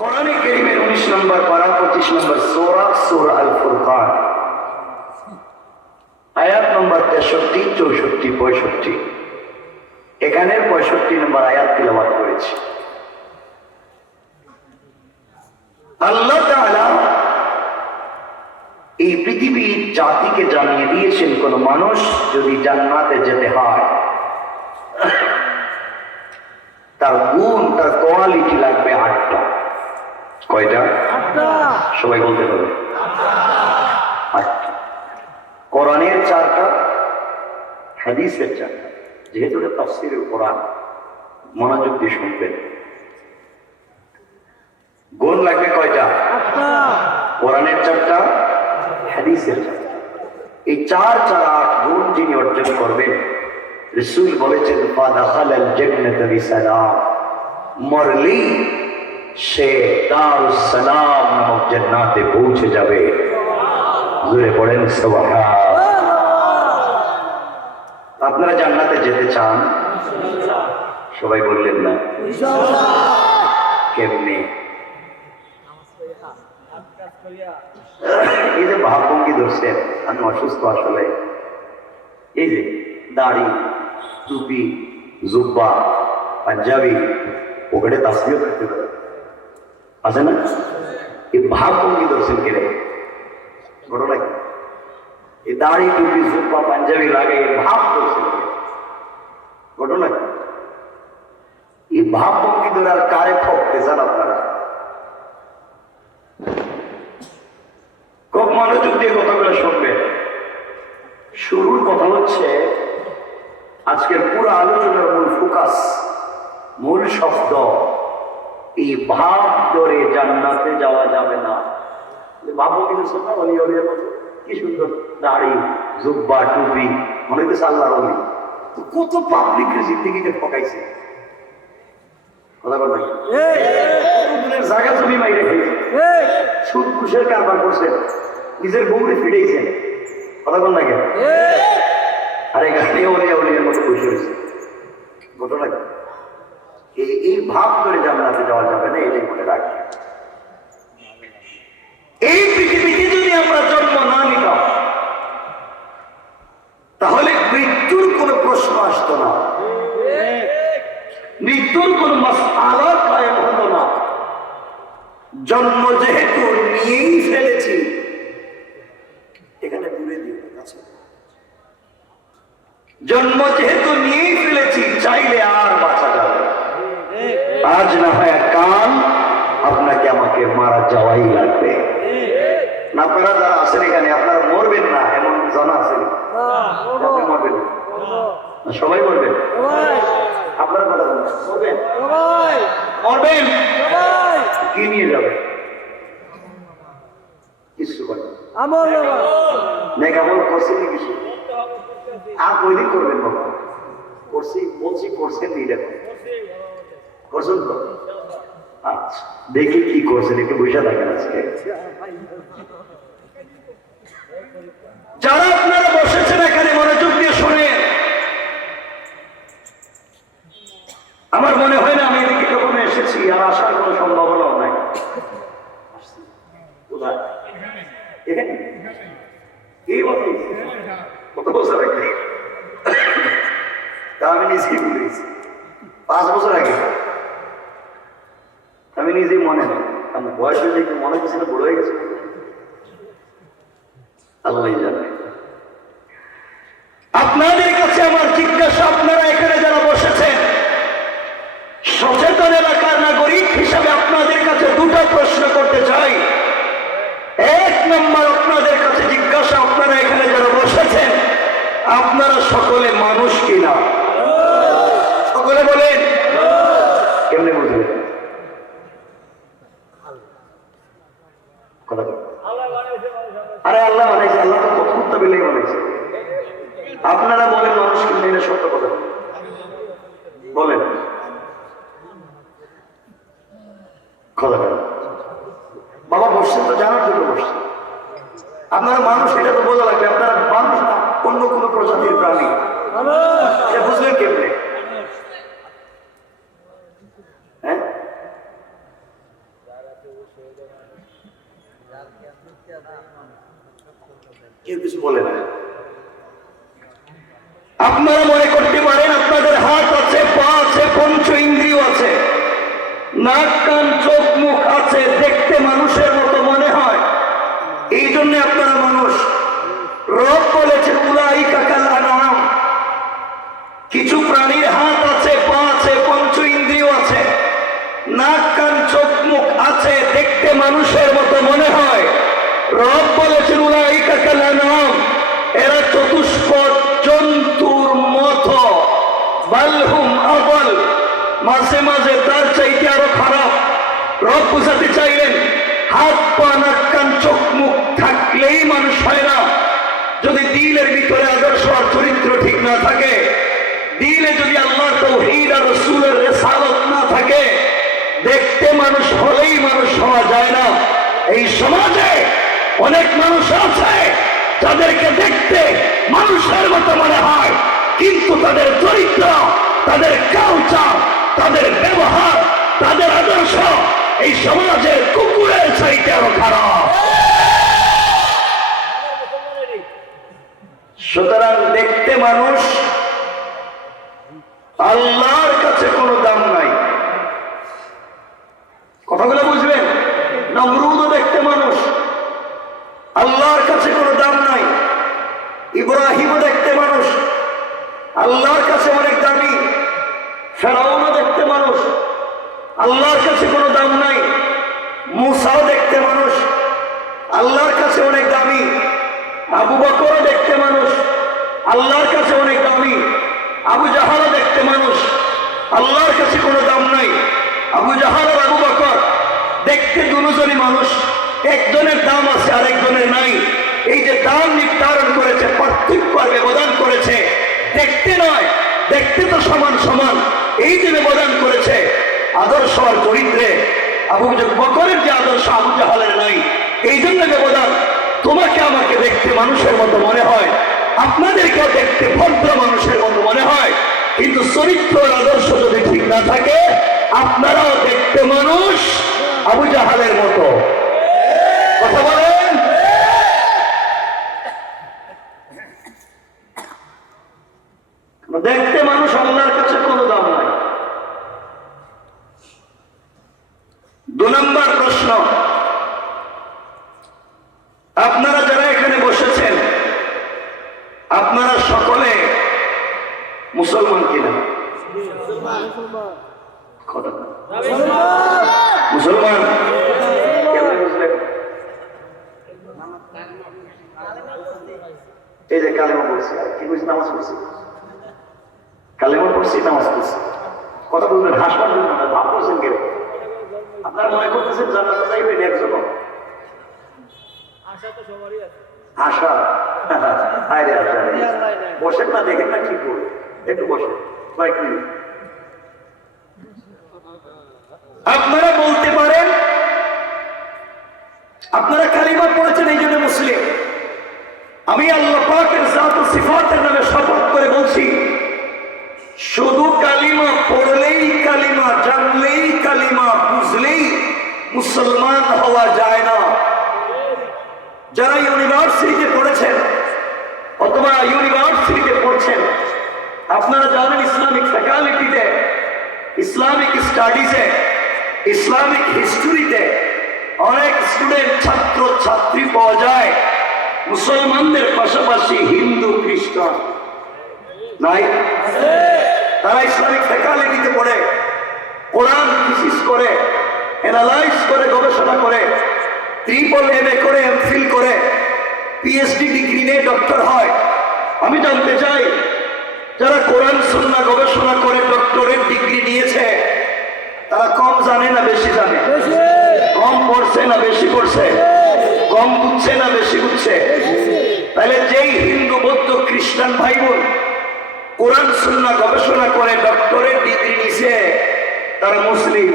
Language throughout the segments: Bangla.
কোরআনে কারীমের 19 নম্বর পারা 25 নম্বর সূরা সূরা আল ফুরকান আয়াত নম্বর 63 64 65 এখানে 65 নম্বর আয়াত তিলাওয়াত করেছি। আল্লাহ তাআলা এই পৃথিবীর জাতিকে জানিয়ে দিয়েছেন কোন মানুষ যদি জান্নাতে যেতে হয় তার গুণ তার কোয়ালিটি লাগবে 8টা। কয়টা? 8টা। সবাই বলতে হবে 8টা। কোরআনের 4টা, হাদিসের 4টা। যেহেতু এটা তাফসীরের কোরআন, মনোযোগ দিয়ে শুনবেন। গুণ লাগবে কয়টা? 8টা। কোরআনের 4টা, হাদিসের 4টা। এই 4 4 8 গুণ যিনি অর্জন করবেন, রাসূল বলেছেন ফাদাখালাল জান্নাতা বিসালাম, মরলি সে দারুস সালাম নামক জান্নাতে পৌঁছে যাবে। জোরে পড়েন সুবহানাল্লাহ। আপনারা জান্নাতে যেতে চান? সবাই বললেন না ইনশাআল্লাহ। কেমনে? এই যে ভাবভঙ্গি ধরছেন, আমি অসুস্থ আসলে, এই যে দাড়ি, টুপি, জুব্বা, পাঞ্জাবি, ওখানে তাসবিহ করতে পারে, আছে না? এই ভাবভঙ্গি ধরছেন কেন? ঘটনা কি? এই দাড়ি, টুপি, জুব্বা, পাঞ্জাবি লাগে ভাব ধরছেন, ঘটনা কি? এই ভাবভঙ্গি ধরে আর কারে ঠকতে চান আপনারা? খুব মনোযোগ দিয়ে কথাগুলো শুনবেন। শুরুর কথা হচ্ছে আজকের পুরো আলোচনার মূল ফোকাস, মূল শব্দ, এই ভাব ধরে জান্নাতে যাওয়া যাবে না। ভাবো কিন্তু শোনা অলি অলির মতো কি সুন্দর দাড়ি, জুব্বা, টুপি, মনে হচ্ছে আল্লাহর অলি। কত পাবলিকের জিন্দেগিতে ঠকাইছে, কথা বল না? জায়গা তুমি মাইরে খেয়েছে, সুদ ঘুষের কারবার করছেন, নিজের বউরে ফিরেছেন, কথা বল না কেন? আর এখানে অলিয়া অলিয়ার মতো বসে রয়েছে, ঘটনা কি? এই ভাব ধরে জান্নাতে যাওয়া যাবে না, এটাই মনে রাখবে। এই পৃথিবীতে যদি আমরা জন্ম না নিতাম তাহলে মৃত্যুর কোনো প্রশ্ন আসতো না, মৃত্যুর কোন মাসআলা কায়েম হতো না। জন্ম যেহেতু নিয়েই ফেলেছি, এখানে দূরে দিয়ে কাছে, জন্ম যেহেতু নিয়েই ফেলেছি, চাইলে আর বাঁচা যাবে। আজ না হয় কাল আপনাকে আমাকে মারা যাওয়াই লাগবে। না, আপনারা যারা আছেন এখানে আপনারা মরবেন না এমন জানা আছে? মরবেন না, সবাই মরবেন। আপনারা কথা বলবেন, মরবেন, কি নিয়ে যাবে? কিছু করবেন আমল করছেন কিছু আর বৈদিক করবেন বাবা? করছি, বলছি করছেন নি, দেখো করছেন তো? আচ্ছা, দেখি কি করছেন, একটু বসে থাকেন। আজকে যারা আপনারা বসেছেন এখানে মনোযোগ দিয়ে শুনে, আমার মনে হয় না আমি এদিকে কখনো এসেছি, আর আসার কোনো সম্ভাবনাও নাই। এখানে এই বছর কত বছর আগে তা আমি নিজেই বলেছি, 5 বছর আগে আমি নিজেই মনে নেই, আমার বয়স হয়ে যায়, মনে হচ্ছে বড় হয়ে গেছে, আল্লাহ জানে। আপনাদের কাছে আমার জিজ্ঞাসা, আপনারা এখানে যারা বসেছেন সচেতন এলাকার নাগরিক হিসাবে আপনাদের কাছে 2টা প্রশ্ন করতে চাই। 1 নম্বর আপনাদের কাছে জিজ্ঞাসা, আপনারা এখানে যারা বসেছেন আপনারা সকলে মানুষ কিনা? সকলে বলেন। কেমনে বুঝলেন? আরে আল্লাহ বানাইছে, আল্লাহ তো কত কুত্তা বিলাই বানাইছে। আপনারা বলেন মানুষ কিনা, এটা সত্য কথা বলেন। বাবা বসছেন তো জানার জন্য বসছেন, আপনারা মানুষ এটা তো বোঝা লাগবে। আপনারা মানুষ না অন্য কোন প্রজাতির প্রাণী, এটা বুঝলেন কেমনে? হ্যাঁ, কেউ কিছু বলে না। আপনারা মনে করতে পারেন আপনাদের হাত আছে, পা আছে, পঞ্চ ইন্দ্রিয় আছে, নাক কান চোখ মুখ আছে, দেখতে মানুষের মতো মনে হয়, এই জন্য আপনারা মানুষ। রব বলেছে উলাইকা কাল আনআম, কিছু প্রাণীর হাত আছে, পা আছে, পঞ্চ ইন্দ্রিয় আছে, নাক কান চোখ মুখ আছে, দেখতে মানুষের মতো মনে হয়। রব বলেছেন উলাইকা কাল আনআম, এরা চতুষ্পদ জন্তুর মতো, বালহুম আদাল, মাঝে মাঝে তার চাইতে আরো খারাপ। রব বুঝাতে চাইলেন হাত পা নাক কান চোখ মুখ থাকলেই মানুষ হয় না। যদি দিলের ভিতরে আদর্শ আর চরিত্র ঠিক না থাকে, দিলে যদি আল্লাহর তাওহীদ আর রাসূলের রিসালাত না থাকে, দেখতে মানুষ হলেই মানুষ হওয়া যায় না। এই সমাজে অনেক মানুষ আছে যাদেরকে দেখতে মানুষের মতো মনে হয়, কিন্তু তাদের চরিত্র, তাদের কালচার, তাদের ব্যবহার, তাদের আদর্শ এই সমাজের কুকুরের চাইতে আরো খারাপ। সুতরাং দেখতে মানুষ, আল্লাহর কাছে কোনো দাম নাই। কথাগুলো বুঝবেন? নমরুদও দেখতে মানুষ, আল্লাহর কাছে কোনো দাম নাই। ইব্রাহিমও দেখতে মানুষ, আল্লাহর কাছে অনেক দামি। ফেরাউনও দেখতে মানুষ, আল্লাহর কাছে কোনো দাম নাই। মুসাও দেখতে মানুষ, আল্লাহর কাছে অনেক দামি। আবু বকরও দেখতে মানুষ, আল্লাহর কাছে অনেক দামি। আবু জাহালও দেখতে মানুষ, আল্লাহর কাছে কোনো দাম নাই। আবু জাহাল আর আবু বকর দেখতে দুজনই মানুষ, একজনের দাম আছে আর একজনের নাই। এই যে দাম নির্ধারণ করেছে, পার্থক্য আর ব্যবধান করেছে, দেখতে নয়, দেখতে তো সমান সমান, এই যে ব্যবধান করেছে আদর্শ আর চরিত্রে। আবু বকরের যে আদর্শ আবু জাহালের নাই, এই জন্য ব্যবধান। তোমাকে আমাকে দেখতে মানুষের মতো মনে হয়, আপনাদেরকেও দেখতে ভদ্র মানুষের মতো মনে হয়, কিন্তু চরিত্র আর আদর্শ যদি ঠিক না থাকে, আপনারাও দেখতে মানুষ আবু জাহালের মতো। কথা বলেন? দেখতে মানুষ, আল্লাহর কাছে কোনো দাম নাই। 2 নম্বর প্রশ্ন, আপনারা যারা এখানে বসেছেন, আপনারা সকলে মুসলমান কিনা? মুসলমান? এই যে কালেমা পড়ছি, কি বলছি? নামাজ পড়ছি, কালেমা পড়ছি, নামাজ পড়ছি। কথা বলবেন, হাসপাতাল ভাব করছেন কেন? আপনারা মনে করতেছেন জান্নাতে যাইবেন একজন? আশা বসেন না, দেখেন না কি করবে, একটু বসেন কয়েক মিনিট। আপনারা বলতে পারেন আপনারা কালিমা পড়েছেন এই জন্য মুসলিম। আমি আল্লাহ পাকের জাত ও সিফাতের নামে শপথ করে বলছি, শুধু কালিমা পড়লেই, কালিমা জানলেই, কালিমা বুঝলেই মুসলমান হওয়া যায় না। যারা ইউনিভার্সিটিতে পড়েছেন অথবা ইউনিভার্সিটিতে পড়ছেন, আপনারা জানেন ইসলামিক ফ্যাকাল্টিতে, ইসলামিক স্টাডিজে, ইসলামিক হিস্ট্রিতে অনেক স্টুডেন্ট, ছাত্র ছাত্রী পাওয়া যায় মুসলমানদের পাশাপাশি হিন্দু খ্রিস্টান নাই। তারা ইসলামিক ফ্যাকাল্টিতে পড়ে, কোরআন থিসিস করে, অ্যানালাইজ করে, গবেষণা করে, MA করে, MPhil করে, PhD ডিগ্রি নিয়ে ডক্টর হয়। আমি জানতে চাই, যারা কোরআন সুন্নাহ গবেষণা করে ডক্টরেট ডিগ্রি নিয়েছে, তারা কম জানে না বেশি জানে? কম পড়ছে না বেশি পড়ছে? কম বুঝছে না বেশি বুঝছে? তাহলে যেই হিন্দু বৌদ্ধ খ্রিস্টান ভাই বোন কোরআন সুন্নাহ গবেষণা করে ডক্টরেট ডিগ্রি নিছে, তারা মুসলিম?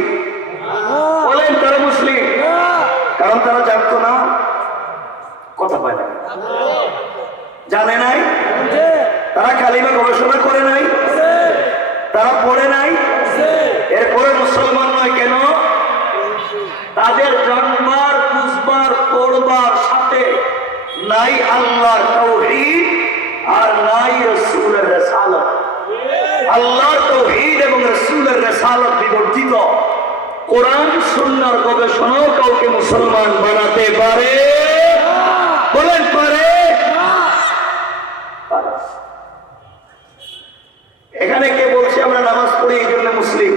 বলেন তারা মুসলিম? কারণ তারা জানতো না, কথা পায় না, জানে নাই, তারা কালিমা গবেষণা করে নাই, তারা পড়ে নাই, এরপরে মুসলমান নয় কেন? তাদের জানবার, বুঝবার, পড়বার সাথে নাই আল্লাহর তাওহীদ আর নাই রাসূলের রিসালাত। আল্লাহর তাওহীদ এবং রাসূলের রিসালাত বিবর্জিত কোরআন সুন্নাহর গবেষণাও কাউকে মুসলমান বানাতে পারে? বলেন পারে? এখানে কে বলছে আমরা নামাজ পড়ি এই জন্য মুসলিম?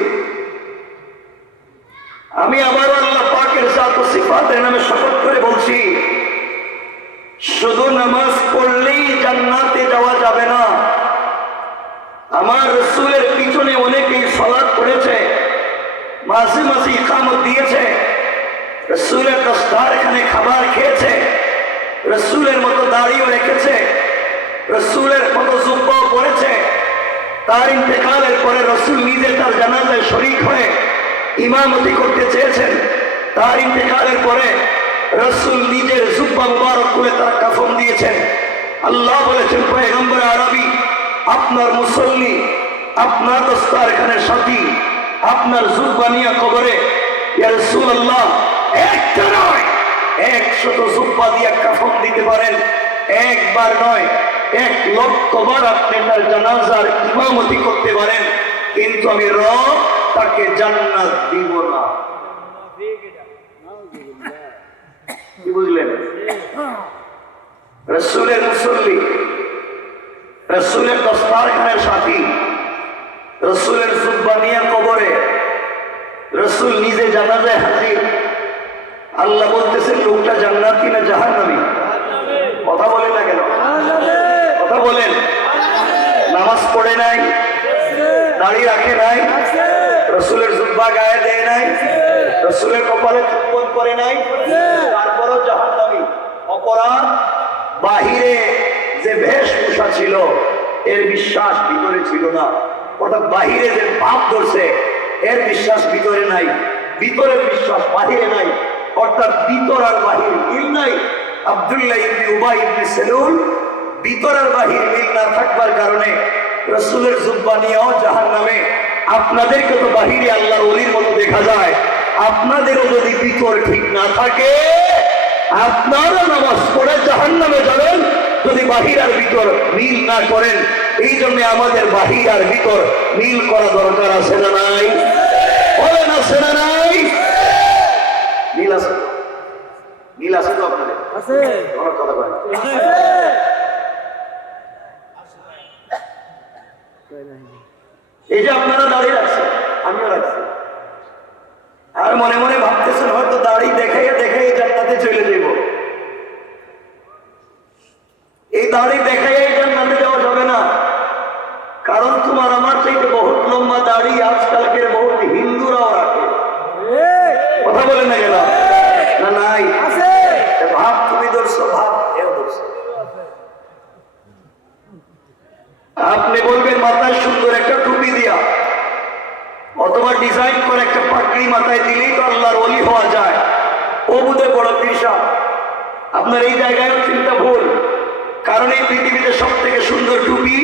আমি আবার আল্লাহ পাকের জাত ও সিফাতের নামে শপথ করে বলছি, শুধু নামাজ পড়লেই জান্নাতে যাওয়া যাবে না। আমার রাসূলের পিছনে অনেকেই সালাত পড়েছে, মাঝে মাঝে ইকামত দিয়েছে, রাসূলের দস্তরখানে খাবার খেয়েছে, রাসূলের মতো দাড়িও রেখেছে, রাসূলের মতো জুব্বাও পরেছে। তার ইন্তেকালের পরে রাসূল নিজে তার জানাজায় শরীক হয়ে ইমামতি করতে চেয়েছেন। তার ইন্তেকালের পরে রাসূল নিজের জুব্বা মুবারক করে তার কাফন দিয়েছেন। আল্লাহ বলেছেন, পয়গম্বর আরবি আপনার মুসল্লি, আপনার দস্তরখানের সাথী, আপনার জুব্বা নিয়ে কবরে ইয়া রাসূলুল্লাহ একটা নয় 100 জুব্বা দিয়ে কাফন দিতে পারেন, একবার নয় 1,00,000 বার আপনি তার জানাজার ইমামতি করতে পারেন, কিন্তু আমি রব তাকে জান্নাত দিব না। কি বুঝলেন? রাসূলের মুসল্লি, রাসূলের দস্তরখানের সাথী, রাসূলের জুব্বা নিয়ে কবরে, রাসূল নিজে জানাজায় হাজির। আল্লাহ বলতেছেন লোকটা জান্নাতি না জাহান্নামী? কথা বলেন না কেন? কথা বলেন। নামাজ পড়ে নাই, দাড়ি রাখে নাই, রাসূলের জুব্বা গায়ে দেয় নাই, রাসূলের কপালে চুম্বন করে নাই, তারপরও জাহান্নামী। অপরাধ বাহিরে যে বেশভূষা ছিল এর বিশ্বাস ভিতরে ছিল না, অর্থাৎ বাহিরে যে ভাব ধরছে এর বিশ্বাস ভিতরে নাই, ভিতরের বিশ্বাস বাহিরে নাই, অর্থাৎ ভিতর আর বাহির মিল নাই। আব্দুল্লাহ ইবনে উবাই ইবনে সেলুল ভিতর আর বাহির মিল না থাকবার কারণে রাসূলের জুব্বা নিয়েও জাহান্নামে। আপনাদেরকে তো বাহিরে আল্লাহর ওলির মতো দেখা যায়, আপনাদেরও যদি ভিতর ঠিক না থাকে আপনারা নামাজ পড়ে জাহান্নামে যাবেন যদি বাহির আর ভিতর মিল না করেন। এই জন্য আমাদের বাহির আর ভিতর মিল করা দরকার আছে না নাই? বলেন আছে না নাই? মিল আছে? মিল আছে তো আপনাদের? আছে। আমার কথা বলেন। এই যে আপনারা দাড়ি রাখছেন, আমিও রাখছি, আর মনে মনে ভাবতেছেন হয়তো দাড়ি দেখাইয়া দেখাইয়া জান্নাতে চলে যাব। এই দাড়ি দেখাইয়া জান্নাতে যাওয়া যাবে না, কারণ তোমার আমার চাইতে বহুত লম্বা দাড়ি আজকালকের বহুত হিন্দুরাও রাখে। কথা বলেন না কেন? না নাই? ভাব তুমি ধরছো, ভাব এও ধরছো। আপনি বলবেন মাথায় সুন্দর একটা টুপি দিয়া অথবা ডিজাইন করে একটা পাগড়ি মাথায় দিলেই তো আল্লাহর ওলি হওয়া যায়, ও বুঝে বড় পেশা। আপনার এই জায়গায়ও চিন্তা ভুল, কারণ এই পৃথিবীতে সব থেকে সুন্দর টুপি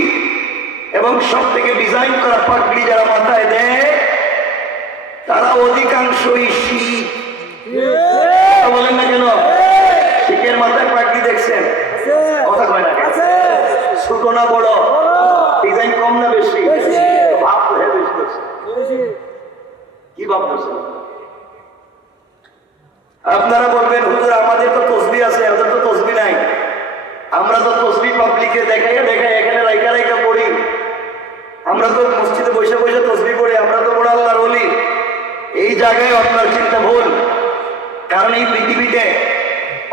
এবং সব থেকে ডিজাইন করা পাগড়ি যারা মাথায় দেয় তারা অধিকাংশই শিখ। বলেন না কেন? শিখের মাথায় পাগড়ি দেখছেন? কথা কয় না? ছোট না বড়? ডিজাইন কম না বেশি? ভাব বেশি। কি ভাবতেছেন? আপনারা বলবেন হুজুর আমাদের তো তসবিহ আছে, ওদের তো তসবিহ নাই। আমরা তো তসবিহ পাবলিকে দেখাইয়া দেখাই এখানে রাইকা রাইকা পড়ি। আমরা তো মসজিদে বসে বসে তসবিহ পড়ি, আমরা তো বড় আল্লাহর ওলি। এই জায়গায় আপনার চিন্তা ভুল, কারণ এই পৃথিবীতে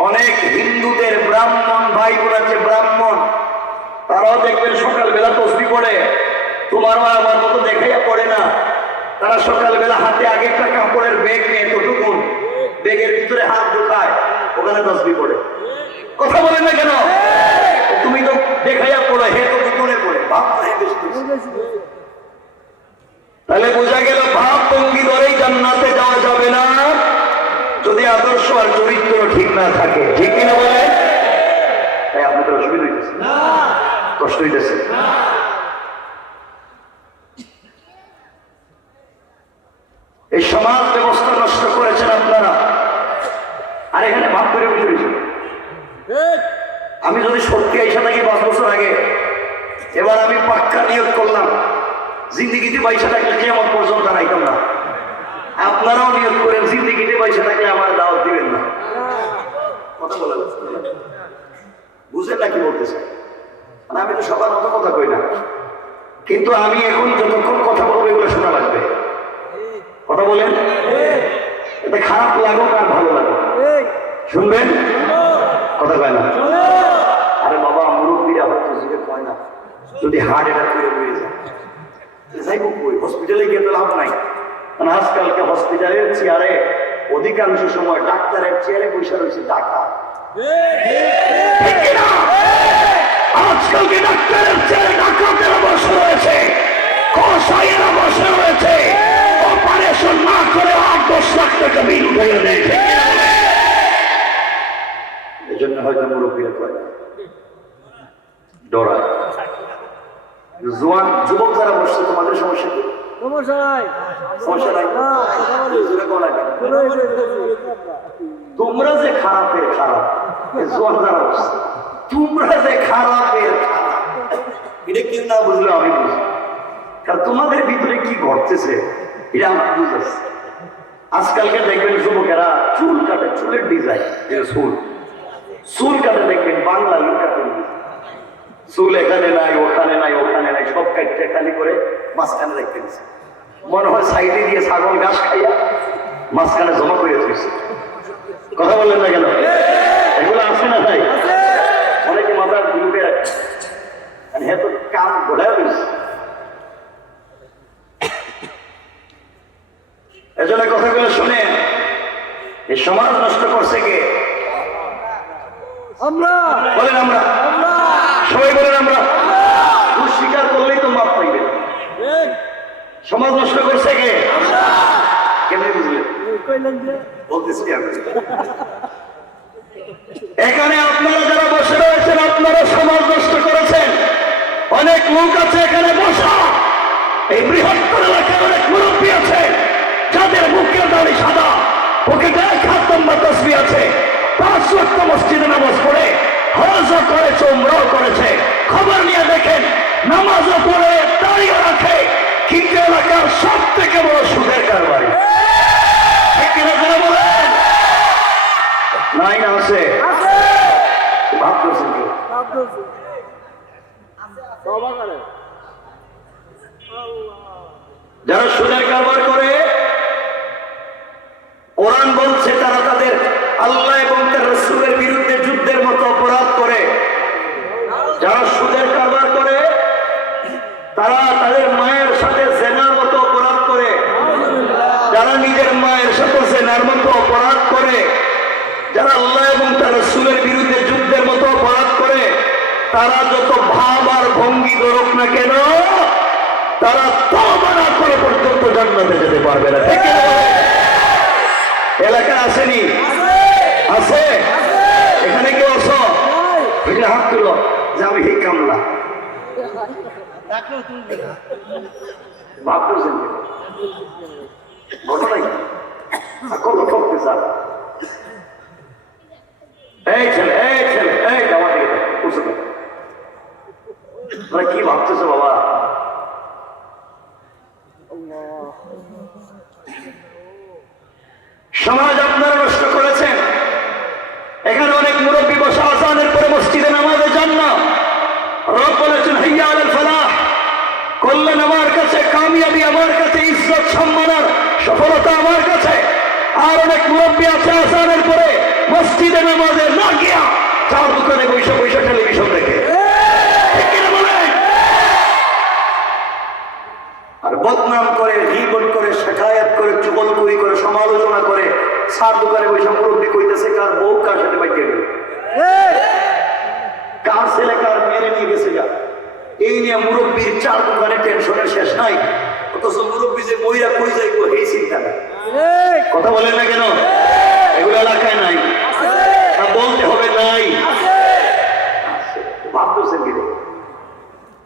অনেক হিন্দুদের ব্রাহ্মণ ভাই বোন আছে, ব্রাহ্মণ, তারাও দেখবেন সকালবেলা তসবিহ পড়ে, তোমার মা আমার মতো দেখাইয়া পড়ে না। তারা সকালবেলা হাতে আগে একটা কাপড়ের ব্যাগ নিয়ে এতটুকুন ব্যাগের ভিতরে হাত ঢোকায়, ওখানে তসবিহ পড়ে। কথা বলেন না কেন? তুমি তো দেখাইয়া পড়ো, হে তো দুপুরে পড়ে, ভাব তো হে বেশি। তাহলে বোঝা গেল ভাব ভঙ্গি ধরেই জান্নাতে যাওয়া যাবে না যদি আদর্শ আর চরিত্র ঠিক না থাকে। ঠিক কিনা বলে? তাই আপনাদের অসুবিধা হইতেছে না? কষ্ট হইতেছে না? এই সমাজ ব্যবস্থা নষ্ট করেছেন আপনারা। আমি যদি সত্যি আইসা থাকি 5 বছর আগে, এবার আমি পাক্কা নিয়ত করলাম জিন্দিগিতে পয়সা থাকলে কিয়ামত পর্যন্ত রাইতাম না। আপনারাও নিয়ত করেন জিন্দিগিতে পয়সা থাকলে আমার দাওয়াত দিবেন না। কথা বলা বুঝেন না কি বলতেছে? মানে আমি তো সবার মতো কথা কই না, কিন্তু আমি এখন যতক্ষণ কথা বলবো এগুলো শোনা লাগবে। কথা বলেন, এটা খারাপ লাগুক আর ভালো লাগুক শুনবেন। কথা কয় না? আরে বাবা, মুরব্বীরা হয়তো জিজ্ঞে কয় না, যদি হার্ট অ্যাটাক করে হয়ে যায় যাইব কই? হসপিটালে গিয়ে তো লাভ নাই। কারণ আজকালকে হসপিটালের চেয়ারে অধিকাংশ সময় ডাক্তারের চেয়ারে বসে রয়েছে ডাক্তার। আজকালকে ডাক্তারের চেয়ারে ডাক্তারেরা বসে রয়েছে, কসাইয়েরা বসে রয়েছে, অপারেশন না করে 8-10 লাখ টাকা বিল উঠে দেয়। এই জন্য হয়তো মুরব্বীরা কয় ডরায়। জোয়ান যুবক যারা বসছে তোমাদের সমস্যা কি? সমস্যা নাই। তোমরা যে খারাপের খারাপ, জোয়ান যারা বসছে তোমরা যে খারাপের খারাপ, এটা কেউ না বুঝলে আমি বুঝি। কারণ তোমাদের ভিতরে কি ঘটতেছে এটা আমার বুঝাচ্ছে। আজকালকে দেখবেন যুবকেরা চুল কাটে, চুলের ডিজাইন, চুল কাটে দেখবেন বাংলা লোক কাটে, চুল এখানে নাই ওখানে নাই ওখানে নাই, সব কাটতে খালি করে মাঝখানে রেখে দিচ্ছে। মনে হয় সাইডে দিয়ে ছাগল ঘাস খাইয়া মাঝখানে জমা করে দিচ্ছে। কথা বললেন না কেন? এগুলো আছে না ভাই? অনেকে মাথার ডুবে রাখছে, হ্যাঁ তো কাম ঘোড়ায় রয়েছে। এজন্য কথাগুলো শুনে এই সমাজ নষ্ট করছে কে? আমরা বলেন, আমরা সবাই বলেন আমরা। দোষ স্বীকার করলেই তো মাপ পাইবেন। সমাজ নষ্ট করছে কে? কেমনে বুঝলেন? বলতেছি আমি। এখানে আপনারা যারা বসে রয়েছেন আপনারা সমাজ নষ্ট করেছেন। অনেক লোক আছে এখানে বসা, এই বৃহত্তর এলাকায় অনেক মুরব্বী আছে যাদের মুখের দাড়ি সাদা, পকেটে 1 হাত লম্বা তসবিহ আছে, 5 ওয়াক্ত মসজিদে নামাজ পড়ে, হজও করেছে, উমরাও করেছে। খবর নিয়ে দেখেন নামাজও পড়ে, দাড়িও রাখে, কিন্তু এলাকার সব থেকে বড় সুদের কারবারি। ঠিক কিনা যারা বলেন? নাই না আছে? ভাবতেছেন কি? যারা সুদের কারবার করে, কোরআন বলছে তারা তাদের আল্লাহ এবং তার রাসূলের বিরুদ্ধে যুদ্ধের মতো অপরাধ করে। যারা সুদের কারবার করে তারা তাদের মায়ের সাথে জেনার মতো অপরাধ করে। যারা নিজের মায়ের সাথে জেনার মতো অপরাধ করে, যারা আল্লাহ এবং তার রাসূলের বিরুদ্ধে যুদ্ধের মতো অপরাধ করে, তারা যত ভাব আর ভঙ্গি ধরুক না কেন, তারা তওবা না করে পর্যন্ত জান্নাতে যেতে পারবে না। ঠিক আছে? এলাকা আসেনি? আছে? এখানে কেউ আছো? এখানে হাত তুলো যে আমি হে কামলা। ভাবতেছেন ঘটনা কি? কত ঠকতে চান? এই ছেলে, এই ছেলে, এই জামা দিয়ে বুঝতে পারে তোরা কি ভাবতেছো বাবা? সমাজ আপনারা নষ্ট করেছেন। এখানে অনেক মুরব্বী বসা আযানের পরে মসজিদে নামাজে যান না। রব বলেছেন হাইয়া আলাল ফালাহ, কল্যাণ আমার কাছে, কামিয়াবি আমার কাছে, ইজ্জত সম্মান আর সফলতা আমার কাছে। আর অনেক মুরব্বী আছে আযানের পরে মসজিদে নামাজে না গিয়া চার দোকানে বৈশা বৈশা টেলিভিশন দেখে। আর বদনাম করে, গীবত করে, শিকায়াত করে, চুগলখড়ি করে, সমালোচনা করে, চার দোকানে বৈশা মুরব্বী কইতেছে কার বউ কার সাথে বাইকে গেল, কার ছেলে কার মেরে নিয়ে গেছে গা। এই নিয়ে মুরব্বীর চার দোকানে টেনশনের শেষ নাই। অথচ মুরব্বী যে মহিলা কই যাইবো এই চিন্তা নাই। কথা বলেন না কেন? এগুলো এলাকায় নাই, বলতে হবে নাই। ভাবতেছেন কি?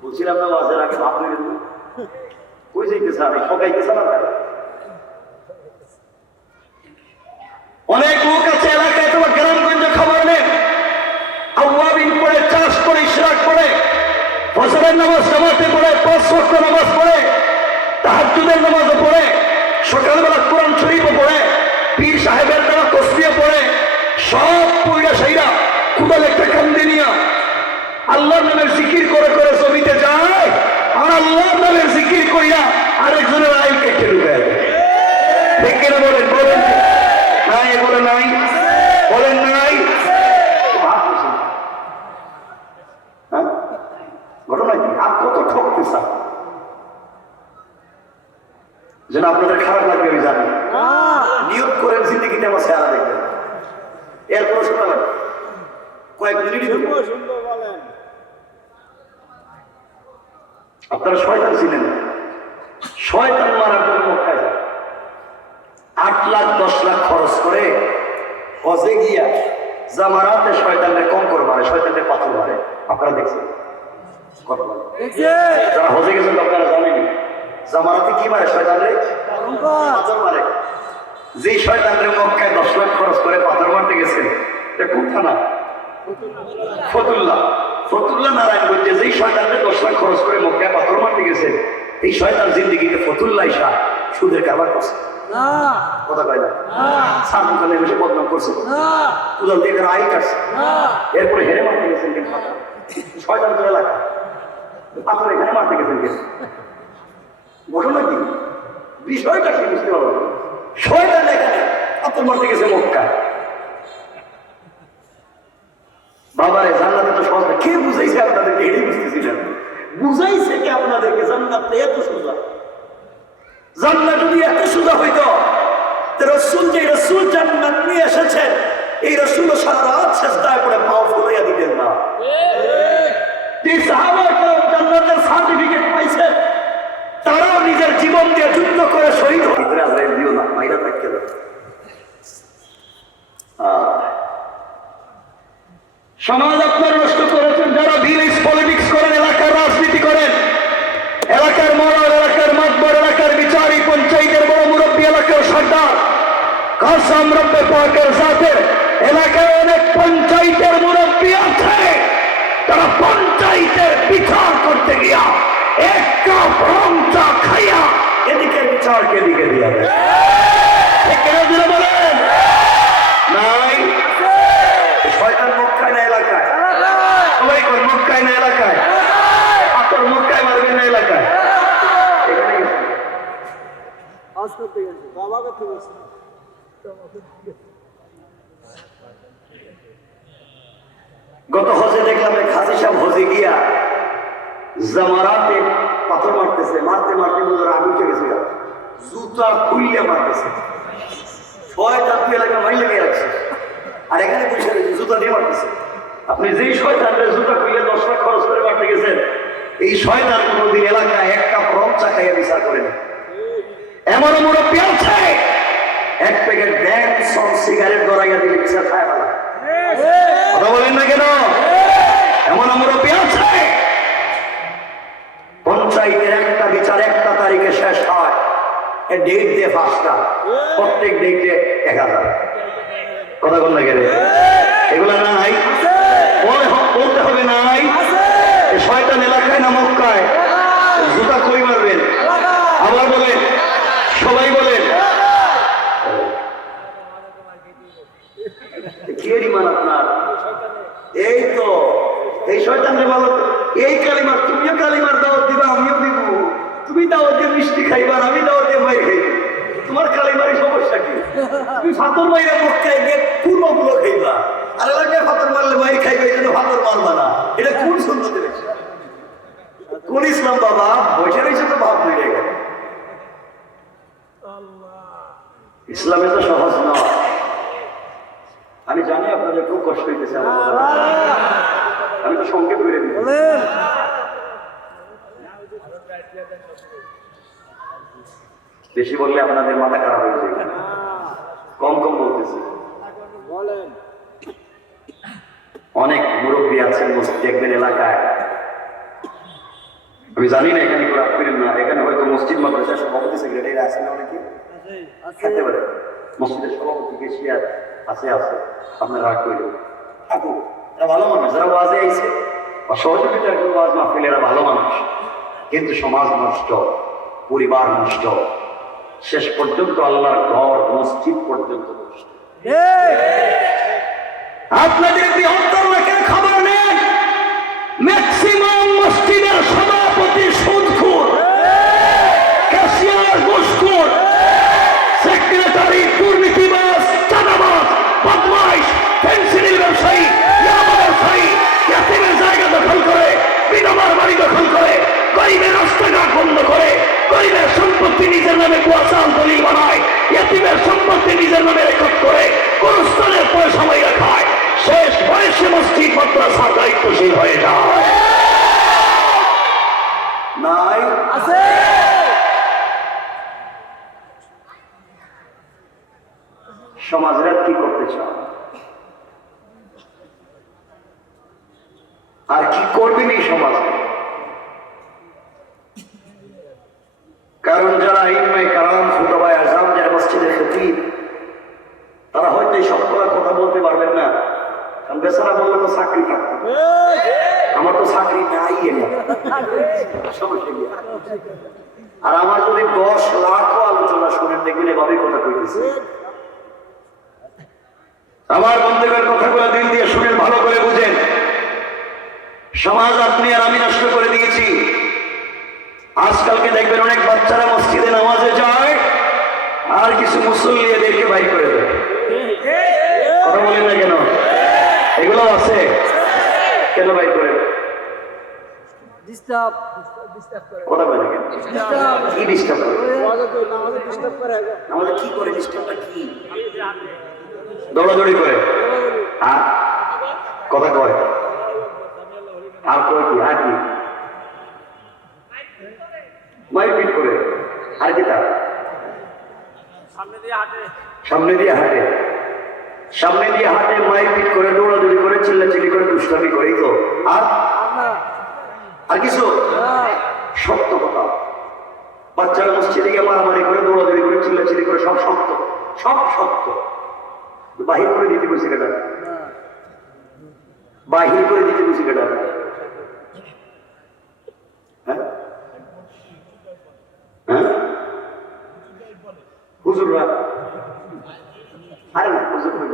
বলছিলাম না ওয়াজের আগে ভাবতে গেল কই যাইতেছে, আমি ঠকাইতেছে না। অনেক লোক আছে এলাকায়, তোমার গ্রামগঞ্জে খবর নেন, আওয়াবিন করে ফজরের নামাজ জামাতে পড়ে, 5 ওয়াক্ত নামাজ পড়ে, তাহাজ্জুদের নামাজও পড়ে, সকালবেলা কোরআন শরীফও পড়ে, পীর সাহেবের দ্বারা তসবিহ পড়ে, সব পয়রা সাইরা কুদাল একটা কান্দে নিয়া আল্লাহর নামের জিকির করে করে জমিতে যায়, আর আল্লাহর নামের জিকির কইরা আরেকজনের আইল কেটে ঢুকে দেয়। ঠিক কিনা বলেন? বলেন নাই? এগুলো নাই? বলেন নাই? হ্যাঁ, ঘটনা কি? আর কত ঠকতে চান যেন আপনাদের খারাপ লাগবে আমি জানি। নিয়োগ করেন জিন্দিগিতে আমার চেহারা দেখবেন, এরপর শোনা লাগবে কয়েক মিনিট। আপনারা শয়তান ছিলেন, শয়তান মারার জন্য মক্কায় যায়, 8 লাখ 10 লাখ খরচ করে হজে গিয়া জামারাতে শয়তানদের কঙ্কর মারে, শয়তানদের পাথর মারে। আপনারা দেখছেন? যারা হজে গেছেন আপনারা জানেন জামারাতে কি মারে? শয়তানরে পাথর মারে। যে শয়তানদের মক্কায় 10 লাখ খরচ করে পাথর মারতে গেছেন, এটা কোন থানা? ফতুল্লাহ। ফতুল্লাহ নারায়ণগঞ্জে যেই শয়তানদের 10 লাখ খরচ করে মক্কায় পাথর মারতে গেছে, এই শয়তান জিন্দিগিতে ফতুল্লাহ ইসা সুদের কারবার করছে। কথা কয় না? সার দোকানে বসে বদনাম করছে, কুদাল দিয়ে আই কাটছে, এরপরে হেরে মারতে গেছেন কিন্তু শয়তান তো এলাকা পাথর এখানে মারতে গেছেন কিন্তু ঘটনা কি? বিষয়টা কি বুঝতে পারবো? শয়তান এখানে পাথর মারতে গেছে মক্কায়। বাবারে জান্নাতে তো সহজ না। কে বুঝাইছে আপনাদেরকে? এটাই বুঝতেছিলেন। বুঝাইছে কি আপনাদেরকে জান্নাতটা এত সোজা? জান্নাত যদি এত সোজা হইতো, রসুল যে রসুল জান্নাত নিয়ে এসেছেন, এই রসুল সারা রাত চেষ্টায় করে পাও ফুলাইয়া দিতেন না। যে সাহাবা কেরাম জান্নাতের সার্টিফিকেট পাইছে, তারাও নিজের জীবন দিয়ে যুদ্ধ করে শহীদ ভিতরে আজরাইল দিও না, মাইরা থাকতে দাও। সমাজ আপনার নষ্ট করেছেন যারা ভিলেজ পলিটিক্স করেন, এলাকার রাজনীতি করেন, এলাকার মরল, এলাকার মাতবর, এলাকার বিচারী, পঞ্চায়েতের বড় মুরব্বী, এলাকার সর্দার, কাসম রব্বে পাকের জাতের এলাকায় অনেক পঞ্চায়েতের মুরব্বী আছে, তারা পঞ্চায়েতের বিচার করতে গিয়া এক কাপ রং চা খাইয়া এদিকে বিচারকে এদিকে দিয়া দেয়। বলেন নাই? শয়তান মক্কায় না এলাকায়? সবাই কোন মক্কায় না এলাকায়? আপনার মক্কায় মারবে না এলাকায়? এখানে গত হজে দেখলাম খাসি সাহেব হজে গিয়া জামারাতে পাথর মারতেছে, মারতে মারতে বুঝে আমি উঠে গেছে, জুতা খুললে মারতেছে। শয়তান তুই এলাকা মাই লেগে রাখছে, আর এখানে বসে জুতা দিয়ে মারতেছে। আপনি যেই শয়তানরে জুতা খুললে 10 লাখ খরচ করে মারতে গেছেন, এই শয়তান কোনদিন এলাকায় এক কাপ রং চা খাইয়া বিচার করেন। এমন মুরব্বী আছে এক প্যাকেট ব্যাংসন সিগারেট গড়াইয়া দিলে বিচার খায় না। কথা বলেন না কেন? এমন মুরব্বী আছে পঞ্চায়েতের একটা বিচার একটা তারিখে শেষ হয়, ডেট দিয়ে 5টা, প্রত্যেক ডেটে 1000। কথা বল না কেন? এগুলা নাই? বলতে হবে নাই? শয়তান এলাকায় না মক্কায়? জুতা কই মারবেন? আবার বলেন, সবাই বলেন। কে রিমান আপনার? এই তো এই শয়তানের বলো, এই কালিমার তুমিও কালিমার দাওয়াত দিবা, আমিও দিব। তুমি দাওয়াত দিয়ে মিষ্টি খাইবা, আমি দাওয়াত দিয়ে মাইর খাইব। তোমার কালিমারি সমস্যা কি? তুমি ফাতর মাইরা মক্কায় গিয়ে পূর্বগুলো খাইবা, আর এলাকায় ফাতর মারলে মাইর খাইবে, এই জন্য ফাতর মারবা না। এটা কোন সুন্নতে দেখছে? কোন ইসলাম বাবা? বসে রয়েছে তো ভাব হয়ে গেল। ইসলামে তো সহজ নয়। আমি জানি আপনাদের খুব কষ্ট হইতেছে, আমি তো সংক্ষেপ করে দিই। বেশি বললে আপনাদের মাথা খারাপ হয়ে যায়, কম কম বলতেছি। অনেক মুরব্বী আছেন দেখবেন এলাকায়, আমি জানি না এখানে কেউ রাগ করেন না, এখানে হয়তো মসজিদ মাদ্রাসার সভাপতি সেক্রেটারি আছে না, অনেকে খেতে পারে, মসজিদের সভাপতি কেশিয়ার আছে, আপনারা রাগ করেন থাকুক, ভালো মানুষ যারা ওয়াজে আইছে সহযোগিতার ওয়াজ মাহফিল, এরা ভালো মানুষ, কিন্তু সমাজ নষ্ট, পরিবার নষ্ট, শেষ পর্যন্ত আল্লাহর ঘর মসজিদ পর্যন্ত নষ্ট। আপনাদের বৃহত্তর লোকের খবর নেন, ম্যাক্সিমাম মসজিদের সভাপতি সুদখোর, ক্যাশিয়ার ঘুষখোর, সেক্রেটারি দুর্নীতিবাজ, চাঁদাবাজ, বদমাইশ, পেন্সিলের ব্যবসায়ী, ইয়াবা ব্যবসায়ী, ইয়াতিমের জায়গা দখল করে, বিধবার বাড়ি দখল করে, গরিবের রাস্তাঘাট বন্ধ করে, গরিবের সম্পত্তি নিজের নামে কুয়াশাল দলিল বানায়, ইয়াতিমের সম্পত্তি নিজের নামে রেকর্ড করে, কোরস্থানের পয়সা মাইরা খায়, শেষ বয়সে মসজিদ মাদ্রাসার দায়িত্বশীল হয়ে যায়। নাই আছে? সমাজরা কি করতে চান আর কি করবেন এই সমাজে? কারণ যারা ইমামে কারাম, ফুতাবায়ে আযম, যারা মসজিদের খতিব, তারা হয়তো এই সব কথা বলতে পারবেন না, কারণ বেচারা বললে তো চাকরি থাকতো। আমার তো চাকরি নাই, আর আমার যদি 10 লাখও আলোচনা শুনেন, দেখবেন এভাবে কথা কইতেছে। আমার বন্ধুদের কথাগুলো দিল দিয়ে শুনেন, ভালো করে বুঝেন। সমাজ আপনি আর আমি নষ্ট করে দিয়েছি। আজকালকে দেখবেন অনেক বাচ্চারা মসজিদে নামাজে যায়, আর কিছু মুসল্লি এদেরকে বাইর করে দেয়। কথা বলেন না কেন? এগুলো আছে কেন বাইর করে? কথা বলে কেন? কি ডিস্টার্ব করে? আমাদের কি করে? ডিস্টার্বটা কি? দৌড়াদৌড়ি করে, আর কথা কয়, আর কয় কি? আর কি মারপিট করে, আর কি তার সামনে দিয়ে হাঁটে, মারপিট করে, দৌড়াদৌড়ি করে, চিল্লাচিল্লি করে, দুষ্টামি করেই তো। আর কিছু সত্য কথা, বাচ্চারা মসজিদে গিয়ে মারামারি করে, দৌড়াদৌড়ি করে, চিল্লাচিল্লি করে, সব সত্য, সব সত্য। বাহির করে দিতে বলছি কেটা? বাহির করে দিতে বলছি কেটা? হুজুররা, আরে না, হুজুর হইল,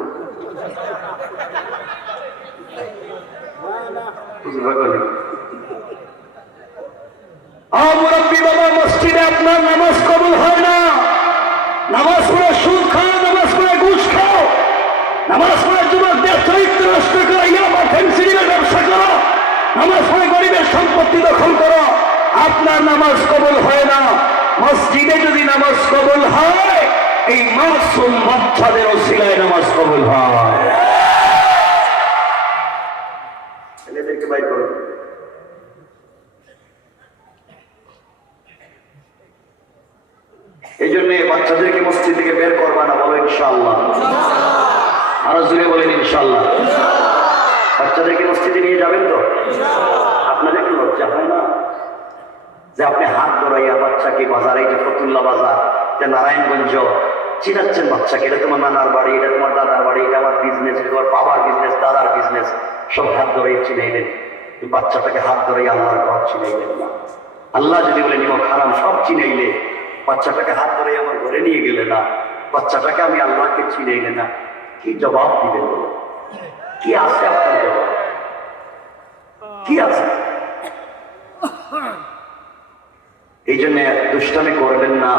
হুজুররা বলে, মুরব্বী বাবা, মসজিদে আপনার নামাজ কবুল হয় না। নামাজ পড়ে সুদ খাও, নামাজ পড়ে ঘুষ খাও, নামাজ পড়ে যুবকদের চরিত্র নষ্ট করো, ইয়াবা ফেন্সিলের ব্যবসা করো, নামাজ পড়ে গরিবের সম্পত্তি দখল করো, আপনার নামাজ কবুল হয় না। মসজিদে যদি নামাজ কবুল হয়, এই মাসুম বাচ্চাদের ওসিলায় নামাজ কবুল হয়। ছেলেদেরকে বাইর করো। এই জন্য বাচ্চাদেরকে মসজিদ থেকে বের করবা না, বলো ইনশাআল্লাহ। আরো জোরে বলেন ইনশাআল্লাহ। বাচ্চাদেরকে মসজিদে নিয়ে যাবেন তো? আপনাদের কি লজ্জা হয় না যে আপনি হাত ধরাইয়া বাচ্চাকে বাজারে, যে ফতুল্লা বাজার, যে নারায়ণগঞ্জ, চিনাচ্ছেন বাচ্চাকে, এটা তোমার নানার বাড়ি, এটা তোমার দাদার বাড়ি, এটা আমার বিজনেস, এটা তোমার বাবার বিজনেস, দাদার বিজনেস, সব হাত ধরাইয়া চিনাইলেন। বাচ্চাটাকে হাত ধরাইয়া আল্লাহর ঘর চিনাইলেন না। আল্লাহ যদি বলে নিমক হারাম সব চিনাইলে, বাচ্চাটাকে হাত ধরে আমার ঘরে নিয়ে গেলে না, বাচ্চাটাকে আমি আল্লাহকে চিনাইলে না, কি জবাব দিবেন? কি আছে আপনার জবাব? কি আছে? এই জন্য দুষ্টামি করবেন না।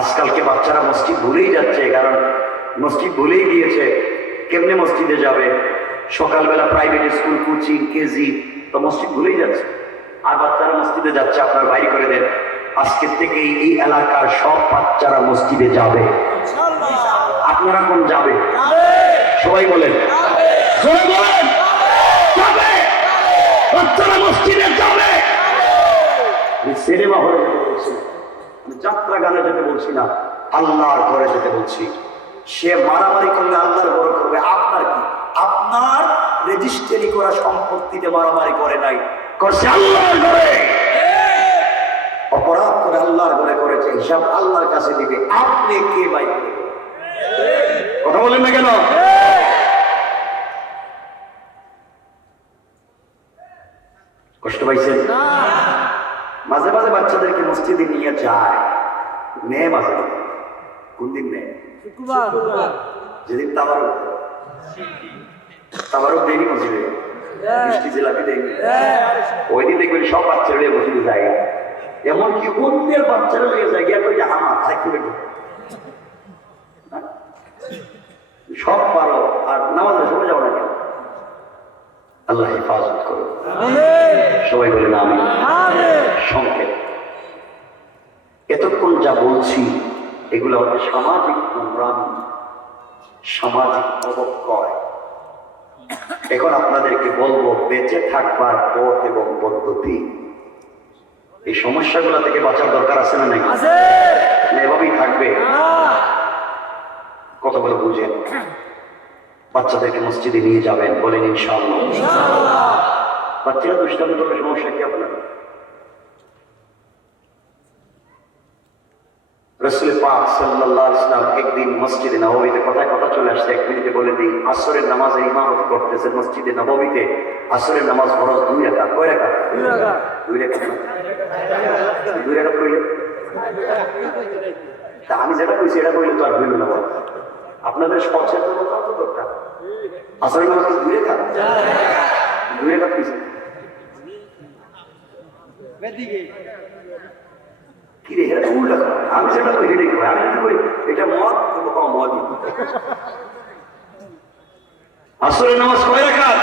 আজকালকে বাচ্চারা মসজিদ ভুলেই যাচ্ছে, কারণ মসজিদ ভুলেই গিয়েছে। কেমনে মসজিদে যাবে? সকালবেলা প্রাইভেট স্কুল, কোচিং, কেজি, তো মসজিদ ভুলেই যাচ্ছে। আর বাচ্চারা মসজিদে যাচ্ছে, আপনার বাইর করে দেন, আজকের থেকে এই এলাকার সব বাচ্চারা মসজিদে যাবে। আপনারা কোন যাবে? সবাই বলেন, বাচ্চারা মসজিদে যাবে। সিনেমা হলে যেতে বলছি, যাত্রা গানে যেতে বলছি না, আল্লাহর ঘরে যেতে বলছি। সে মারামারি করলে আল্লাহর ঘরে করবে। আপনার কি? আপনার রেজিস্ট্রি করা সম্পত্তিতে মারামারি করে নাই, করছে আল্লাহর ঘরে। অপরাধ করে আল্লাহর ঘরে করেছে, হিসাব আল্লাহর কাছে দিবে। আপনি কে ভাই? কথা বলেন না কেন? পাইছেন? মাঝে মাঝে বাচ্চাদেরকে মসজিদে নিয়ে যায়, মেয়ে মাঝে মাঝে। কোন দিন নেয়? যেদিন তাবারক দেয়নি মসজিদে, মিষ্টি জিলাপি দেয়নি, ওই দিন দেখবেন সব বাচ্চারা মসজিদে জায়গা, এমনকি অন্যের বাচ্চারা নিয়ে জায়গা করে যে আমার সব পারো আর নামাজের সময় যাও না কেন? আল্লাহ হেফাজত করো, সবাই বলেন আমিন। সংক্ষেপ, এতক্ষণ যা বলছি এগুলো আমাদের সামাজিক নোংরামি, সামাজিক অবক্ষয়। এখন আপনাদেরকে বলবো বেঁচে থাকবার পথ এবং পদ্ধতি। এই সমস্যাগুলো থেকে বাঁচার দরকার আছে না নাই? এভাবেই থাকবে? কথা বলে বুঝেন। বাচ্চাদেরকে মসজিদে নিয়ে যাবেন, বলেন ইনশাআল্লাহ। বাচ্চারা দুষ্টামি করলে সমস্যা কি আপনার? রাসূল পাক সাল্লাল্লাহু আলাইহি ওয়াসাল্লাম একদিন মসজিদে নববীতে, কথায় কথা চলে আসছে, এক মিনিটে বলে দিই, আসরের নামাজে ইমামতি করতেছেন মসজিদে নববীতে। আসরের নামাজ ফরজ 2 রাকাত। কয় রাকাত? 2 রাকাত। 2 রাকাত কইলে তা আমি যেটা কইছি এটা কইলে তো আর হইল না। আপনাদের সচেতনতা তো দরকার। আসরের নামাজ 2 রাকাত, 2 রাকাত কইছে কি রে? এটা উল্টা। আমি যেটা কই হেডে কই, আমি কই এটা মত কম মত। আসরের নামাজ কয় রাকাত?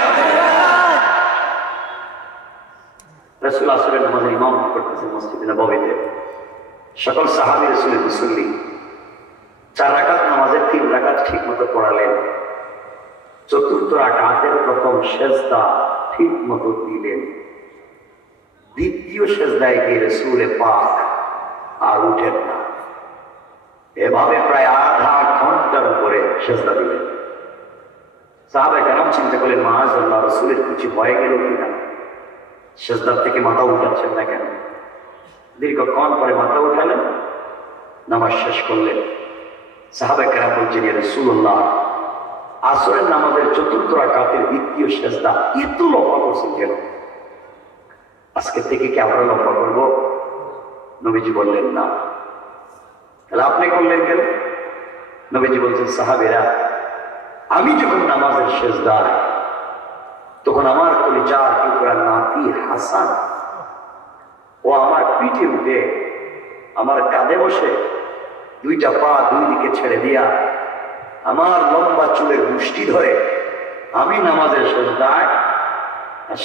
রাসূল আসরের নামাজে ইমামতি করতেছেন মসজিদে নববীতে। সকল সাহাবী রাসূলের মুসল্লি 4 রাকাত নামাজের 3 রাকাত ঠিক মতো পড়ালেন। চতুর্থ রাকাতের প্রথম সেজদা ঠিক মতো দিলেন। দ্বিতীয় সেজদায় গিয়ে রাসূল পাক আর উঠেন না। এভাবে প্রায় আধা ঘন্টার উপরে সেজদা দিলেন। সাহাবায়ে কেরাম চিন্তা করলেন, মাআযাল্লাহ, রাসূলের কিছু হয়ে গেল কিনা, সেজদার থেকে মাথা উঠাচ্ছেন না কেন? দীর্ঘক্ষণ পরে মাথা উঠালেন, নামাজ শেষ করলেন। সাহাবায়ে কেরাম বলছেন, ইয়া রাসূলুল্লাহ, আসরের নামাজের চতুর্থ রাকাতের দ্বিতীয় সেজদা এত লম্বা করছেন কেন? আজকে থেকে কি আমরা লম্বা করবো? নবীজি বললেন না। তাহলে আপনি করলেন কেন? নবীজি বলছেন, সাহাবীরা, আমি যখন নামাজের সেজদায়, তখন আমার কলিজার টুকরা নাতি হাসান ও আমার পিঠে উঠে আমার কাঁধে বসে 2টা পা 2 দিকে ছেড়ে দিয়া আমার লম্বা চুলের মুষ্টি ধরে আমি নামাজের সেজদায়,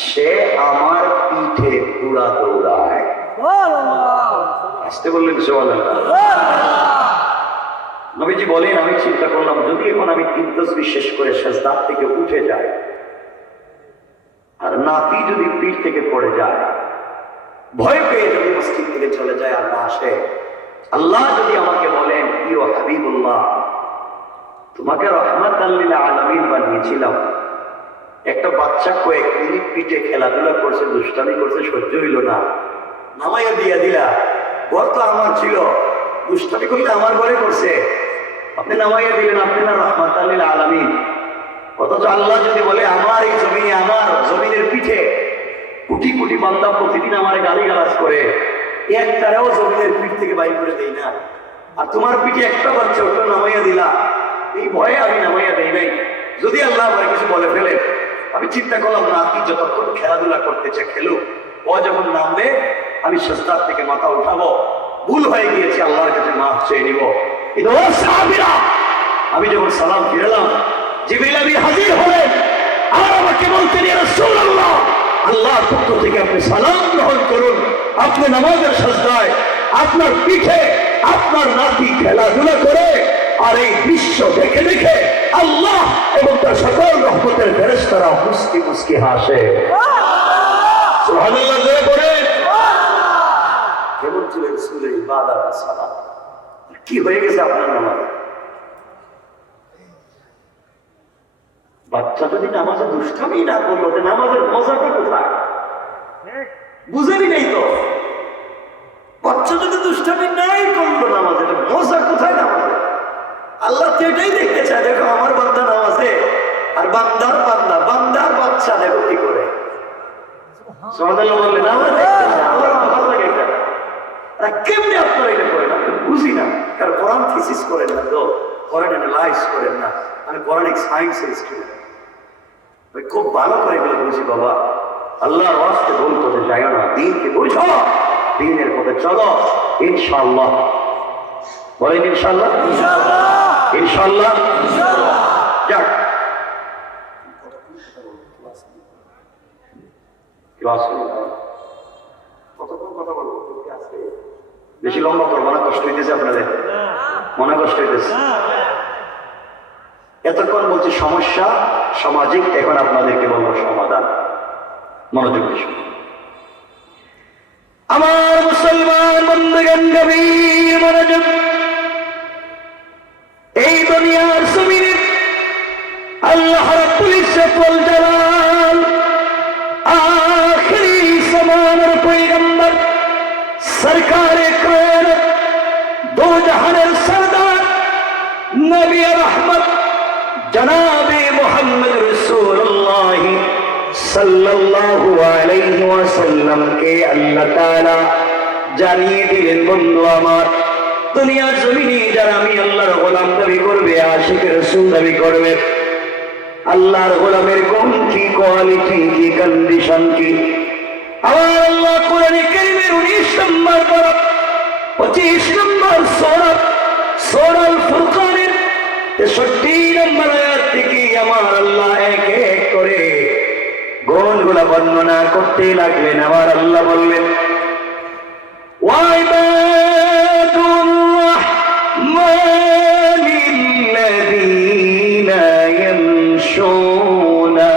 সে আমার পিঠে পুরা দৌড়ায়। আসতে বললেন সুবহানাল্লাহ। নবীজি বলেন, আমি চিন্তা করলাম, যদি এখন আমি 3 তাসবিহ শেষ করে সেজদা থেকে উঠে যাই আর নাতি যদি পিঠ থেকে পড়ে যায়, ভয় পেয়ে যদি মসজিদ থেকে চলে যায় আর না আসে, আল্লাহ যদি আমাকে বলেন, ইয়ো হাবিবুল্লাহ, তোমাকে রাহমাতাল লিল আলামিন বানিয়েছিলাম, একটা বাচ্চা কয়েক মিনিট পিঠে খেলাধুলা করছে, দুষ্টামি করছে, সহ্য হইল না, নামাইয়া দিয়া দিলা, ঘর তো আমার ছিল, দুষ্টামি করলে আমার ঘরে করছে, আপনি নামাইয়া দিলেন, আপনি না রাহমাতাল লিল আলামিন। অথচ আল্লাহ যদি বলে, আমার এই জমিনে, আমার জমিনের পিঠে কোটি কোটি বান্দা প্রতিদিন আমার গালিগালাজ করে, একটাও জমিনের পিঠ থেকে বাইর করে দেই না, আর তোমার পিঠে একটা বাচ্চা ওটা নামাইয়া দিলা, এই ভয়ে আমি নামাইয়া দেই নাই। যদি আল্লাহ আমার কিছু বলে ফেলেন, আমি চিন্তা করলাম, নাতি যতক্ষণ খেলাধুলা করতেছে খেলুক, ও যখন নামবে আমি সেজদা থেকে মাথা উঠাবো, ভুল হয়ে গিয়েছে, আল্লাহর কাছে মাফ চেয়ে নিব। কিন্তু ও সাহাবীরা, আমি যখন সালাম ফিরালাম, জিবরিল আমিন হাজির হলেন আর আমাকে বলতেন, ইয়া রাসূলুল্লাহ, আল্লাহর পক্ষ থেকে আপনি সালাম গ্রহণ করুন, আপনি নামাজের সেজদায় আপনার পিঠে আপনার নাতি খেলাধুলা করে, আর এই দৃশ্য দেখে দেখে আল্লাহ এবং তার সকল রহমতের ফেরেশতারা মুস্কি মুস্কি হাসে। সুবহানাল্লাহ জোরে বলেন। কেমন ছিল রাসূলের ইবাদত আর সালাত? কি হয়ে গেছে আপনার নামাজ? বাচ্চা যদি নামাজে দুষ্টামি না করলো, নামাজের মজাটা কোথায়? বুঝেনি নাই তো। বাচ্চা যদি দুষ্টামি নাই করলো, নামাজের মজা কোথায়? নামাজে আল্লাহ তো এটাই দেখতে চায়, দেখো আমার বান্দা নামাজে, আর বান্দার বান্দা, বান্দার বাচ্চা দেখো কি করে। সুবহানাল্লাহ বললেন না? কেমনি আপনারা এটা করেন? আমি বুঝি না, কারণ কোরআন থিসিস করেন না তো, কোরআন অ্যানালাইজ করেন না। আমি কোরআনিক সায়েন্সের স্টুডেন্ট, খুব ভালো করে এগুলো বুঝি বাবা। আল্লাহর ওয়াস্তে ভুল করতে যাই না, দিনকে বুঝো, দিনের পথে চলো, ইনশাআল্লাহ। বলেন ইনশাআল্লাহ, ইনশাআল্লাহ। যাক, বেশি লম্বা করবো না, কষ্ট হইতেছে আপনাদের, মনে কষ্ট হইতেছে। এতক্ষণ বলছি সমস্যা সামাজিক, এখন আপনাদেরকে বলবো সমাধান। মনোযোগ দিন। আমার মুসলমান বন্ধুগণ, গভীর মনোযোগ। এই দুনিয়ার জমিনে আল্লাহ রাব্বুল ইজ্জত ওয়াল জালাল আখিরি জামানার পয়গম্বর সরকারে কায়নাত দো জাহানের সরদার নবী রহমত জনাবে মুহাম্মদ রাসূলুল্লাহ সাল্লাল্লাহু আলাইহি ওয়াসাল্লামকে আল্লাহ তাআলা জানিয়ে দিলেন, বন্ধু আমার, দুনিয়ার জমিনে যারা আমি আল্লাহর গোলাম দাবি করবে, আশিক রাসূল দাবি করবে, আল্লাহর গোলামের কোন কি কোয়ালিটি, কি কন্ডিশন, কি আমার আল্লাহ কোরআনে কারীমের 19 নম্বর পারা 25 নম্বর সূরা আল ফুরকানের 63 নম্বর আয়াত থেকে আমার আল্লাহ এক এক করে গুণগুলা বর্ণনা করতে লাগলেন। আমার আল্লাহ বললেন, ওয়াইবাদুর রাহমানিল্লাযীনা ইয়ামশুনা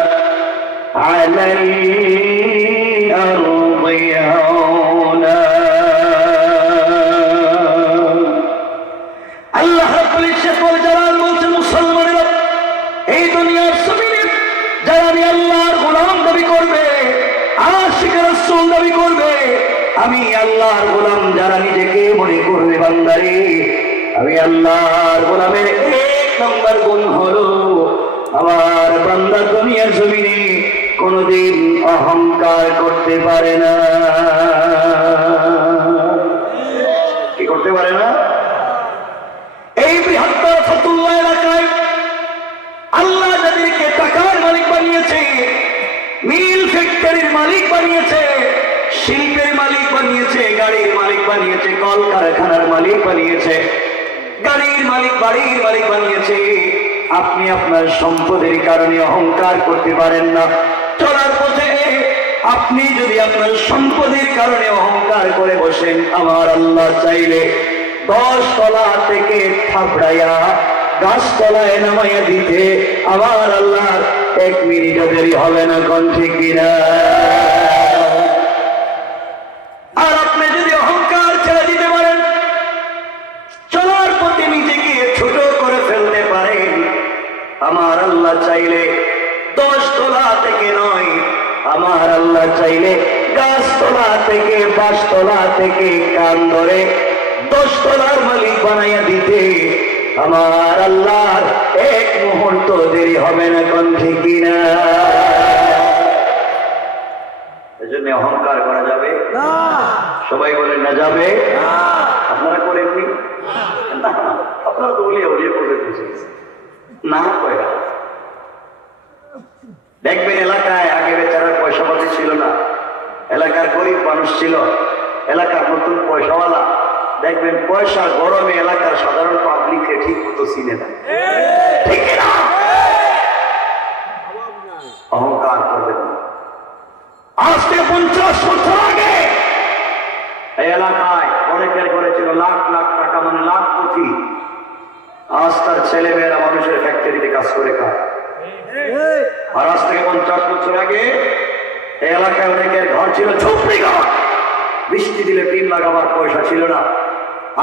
আলাল আরদি হাওনা। আল্লাহ রাব্বুল ইজ্জত ওয়াল জালাল বলছেন, মুসলমানেরা, এই দুনিয়ার জমিনে যারা আমি আল্লাহর গোলাম দাবি করবে, আশিক রাসূল দাবি করবে, আমি আল্লাহর গোলাম যারা নিজেকে মনে করবে, বান্দারে আমি আল্লাহর গোলামের 1 নম্বর গুণ হলো আমার বান্দা দুনিয়ার জমিনে কোনদিন অহংকার করতে পারে না। কি করতে পারে না? এই বৃহত্তর ফতুল্লাহ এলাকায় আল্লাহ যাদেরকে টাকার মালিক বানিয়েছে, মিল ফ্যাক্টরির মালিক বানিয়েছে, শিল্পের মালিক বানিয়েছে, গাড়ির মালিক বানিয়েছে, কল কারখানার মালিক বানিয়েছে, গাড়ির মালিক, বাড়ির মালিক বানিয়েছে, আপনি আপনার সম্পদের কারণে অহংকার করতে পারেন না। চলার পথে আপনি যদি আপনার সম্পদের কারণে অহংকার করে বসেন, আমার আল্লাহ চাইলে 10 তলা থেকে থাপড়াইয়া গাছতলায় নামাইয়া দিতে আমার আল্লাহর 1 মিনিটও দেরি হবে না। কোন ঠিক কিনা? আর আপনি যদি অহংকার ছেড়ে দিতে পারেন, চলার পথে নিজেকে ছোট করে ফেলতে পারেন, আমার আল্লাহ চাইলে 10 তলা থেকে নয়, আমার আল্লাহ চাইলে গাছতলা থেকে, বাঁশতলা থেকে কান ধরে 10 তলার মালিক বানাইয়া দিতে আমার আল্লাহর 1 মুহূর্ত দেরি হবে না। কোন ঠিক কিনা? এজন্য অহংকার করা যাবে না। সবাই বলেন না, যাবে না। আপনারা করেননি? আপনারা তো উলিয়ে উলিয়ে বলে দিয়েছেন না কয়। দেখবেন এলাকায় আগে বেচারার পয়সা পাতি ছিল না, এলাকার গরিব মানুষ ছিল, এলাকার নতুন পয়সাওয়ালা, দেখবেন পয়সার গরমে এলাকার সাধারণ পাবলিককে ঠিক মতো চিনে না। ঠিক না? অহংকার করবেন না। আজ থেকে 50 বছর আগে এই এলাকায় অনেকের ঘরে ছিল লাখ লাখ টাকা, মানে লাখ কোটি। আজ তার ছেলে মেয়েরা মানুষের ফ্যাক্টরিতে কাজ করে খায়। আর আজ থেকে 50 বছর আগে এই এলাকায় অনেকের ঘর ছিল ঝুপড়ি ঘর, বৃষ্টি দিলে টিন লাগাবার পয়সা ছিল না।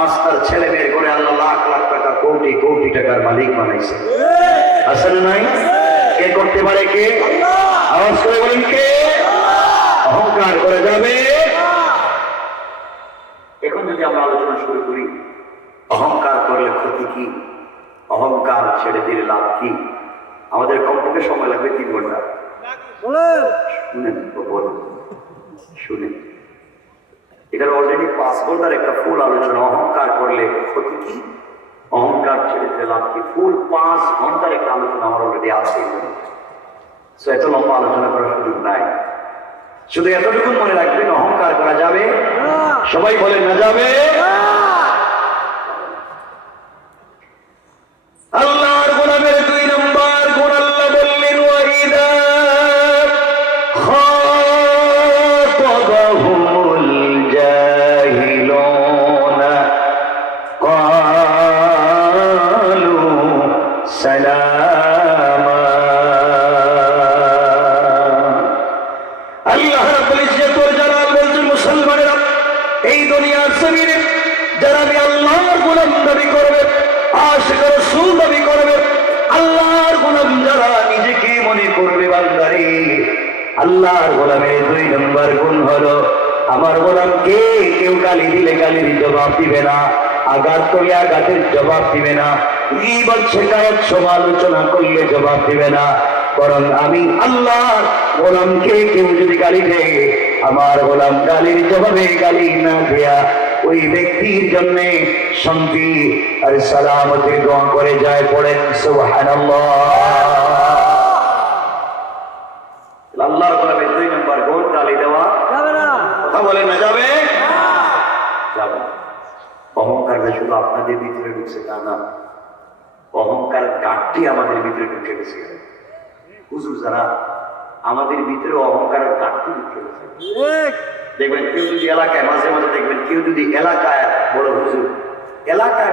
আজ তার ছেলে মেয়ের ঘরে আল্লাহ লাখ লাখ টাকা, কোটি কোটি টাকার মালিক বানাইছে। আছে না নাই? কে করতে পারে? কে? আওয়াজ করে বলেন, কে? অহংকার করে যাবে। এখন যদি আমরা আলোচনা শুরু করি, অহংকার করলে ক্ষতি কি, অহংকার ছেড়ে দিলে লাভ কি? আমাদের কমপক্ষে সময় লাগবে 3 ঘন্টা। শুনেন তো, বলুন, শুনেন। এটার অলরেডি 5 ঘন্টার একটা ফুল আলোচনা। অহংকার করলে ক্ষতি কি, অহংকার ছেড়ে দিলে লাভ কি, ফুল 5 ঘন্টার একটা আলোচনা আমার অলরেডি আছে। এত লম্বা আলোচনা করার সুযোগ নাই। শুধু এতটুকু মনে রাখবেন, অহংকার করা যাবে, সবাই বলেন না যাবে। আল্লাহর গোলামের 2 নম্বর গুণ আল্লাহ বললেন, ওয়াইদা খাতাবাহুমুল জাহিলুনা ক্বালু সালামা। আল্লাহ রাব্বুল ইজ্জত ওয়াল জালাল বলছেন, মুসলমানেরা এই দুনিয়ার জমিনে যারা আমি আল্লাহর গোলাম দাবি করবে, আশিক রাসূল দাবি করবে, আল্লাহর গোলাম যারা নিজেকে মনে করবে বান্দারে, আল্লাহর গোলামের 2 নম্বর গুণ হলো আমার গোলামকে কেউ গালি দিলে গালির জবাব দিবে না, আঘাত করলে আঘাতের জবাব দিবে না, গীবত শিকায়ত সমালোচনা করলে জবাব দিবে না, বরং আমি আল্লাহর গোলামকে কেউ যদি গালি দেয়, আমার গোলাম গালির জবাবে গালি না দেয়া ওই ব্যক্তির জন্য শান্তি আর সালামতের দোয়া করে যায়। পড়েন সুবহানাল্লাহ। আল্লাহর গোলামের 2 নম্বর গুণ গালি দেওয়া যাবে না। কথা বলেন না যাবে, যাবে। অহংকারটা শুধু আপনাদের ভিতরে ঢুকছে তা না, অহংকার গাঁটটি আমাদের ভিতরে ঢুকে গেছে। হুজুর যারা আমাদের ভিতরে অহংকার গাঁটটি ঢুকে গেছে। দেখবেন কেউ যদি এলাকায়, মাঝে মাঝে দেখবেন কেউ যদি এলাকায়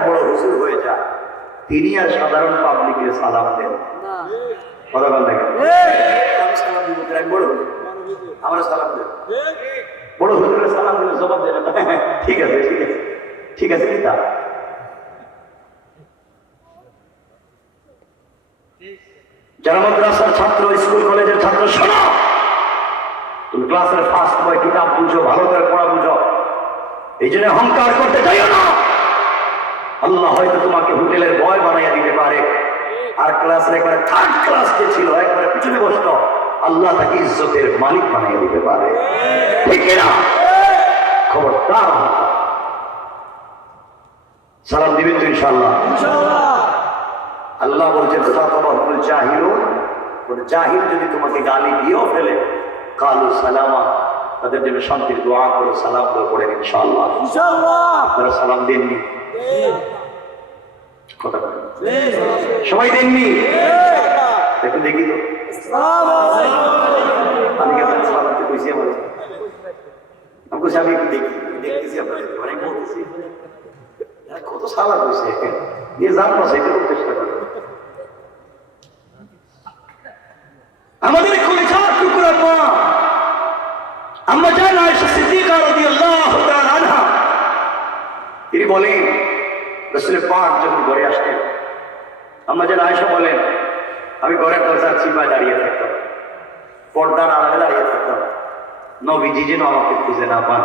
বড় হুজুর হয়ে যায়, তিনি আর সাধারণ পাবলিকের সালাম দেন। কথা বল দেখেন, আমি সালাম দিব, বড় হুজুর আমরা সালাম দেব, বড় হুজুরের সালাম দিলে জবাব দেবে না, ঠিক আছে ঠিক আছে ঠিক আছে কি তা। যারা মাদ্রাসার ছাত্র, স্কুল কলেজের ছাত্র, শোনো, তুমি ক্লাসের ফার্স্ট বয়, কিতাব বুঝো, ভালো করে পড়া বুঝো, এই জন্য অহংকার করতে চাইও না। আল্লাহ হয়তো তোমাকে হোটেলের বয় বানাইয়া দিতে পারে, আর ক্লাসের একবারে 3rd ক্লাস যে ছিল একবারে পিছনে বসতো, আল্লাহ তাকে ইজ্জতের মালিক বানাইয়া দিতে পারে, ঠিক না? খবরদার, সালাম দিবেন তো ইনশাআল্লাহ। আল্লাহ বলছেন, খাতাবাহুমুল জাহিলুন, কোন জাহিল যদি তোমাকে গালি দিয়েও ফেলে, কালু সালামা, তাদের জন্য শান্তির দোয়া করো, সালাম দোয়া করেন ইনশাআল্লাহ। আপনারা সালাম দেননি? কথা বলেন, সবাই দেননি? একটু দেখি তো, আমি কি আপনার সালাম দিতে কইছি? আমি একটু দেখতেছি আপনাদের, অনেক বলতেছি, কত সালাম হয়েছে, নিয়ে যান না, সেটা চেষ্টা করেন। আমাদের কলিজার টুকরা মা আম্মা জান আয়েশা সিদ্দিকা রাদিয়াল্লাহু তাআলা আনহা, তিনি বলেন, রাসূল পাক যখন ঘরে আসতেন, আম্মা জান আয়েশা বলেন, আমি ঘরের দরজার চিপায় দাঁড়িয়ে থাকতাম, পর্দার আড়ালে দাঁড়িয়ে থাকতাম, নবীজি যেন আমাকে খুঁজে না পান।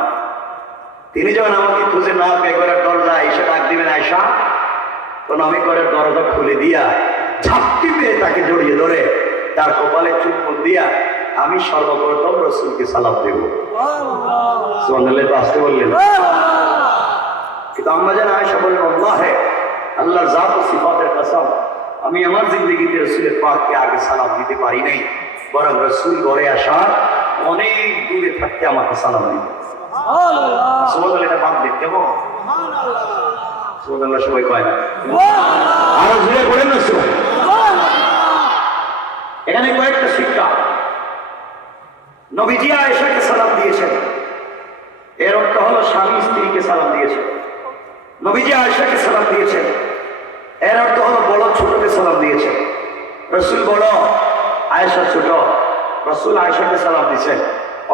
তিনি যখন আমাকে খুঁজে না পেয়ে ঘরের দরজা এসে ডাক দিবেন, আয়েশা, তখন আমি ঘরের দরজা খুলে দিয়া ঝাপটি পেয়ে তাকে জড়িয়ে ধরে তার কপালে চুম্বন দিয়া আমি সর্বপ্রথম রাসূলকে সালাম দেব। সুবহানাল্লাহ, তো আসতে বললেন। কিন্তু আম্মা জান আয়েশা বলেন, আল্লাহে, আল্লাহর জাত ও সিফাতের কসম, আমি আমার জিন্দেগিতে রাসূলের পাককে আগে সালাম দিতে পারি নাই, বরং রাসূল ঘরে আসার অনেক দূরে থাকতে আমাকে সালাম দিত। সুবহানাল্লাহ, এটা বাদ দিন কেমন? সুবহানাল্লাহ সবাই কয় না, আরো জোরে বলেন না সুবহানাল্লাহ। এখানে কয়েকটা শিক্ষা। নবীজি আয়েশাকে সালাম দিয়েছেন, এর অর্থ হলো স্বামী স্ত্রীকে সালাম দিয়েছেন। নবীজি আয়েশাকে সালাম দিয়েছেন, এর অর্থ হলো বড় ছোটকে সালাম দিয়েছেন। রাসূল বড়, আয়েশা ছোট, রাসূল আয়েশাকে সালাম দিয়েছেন,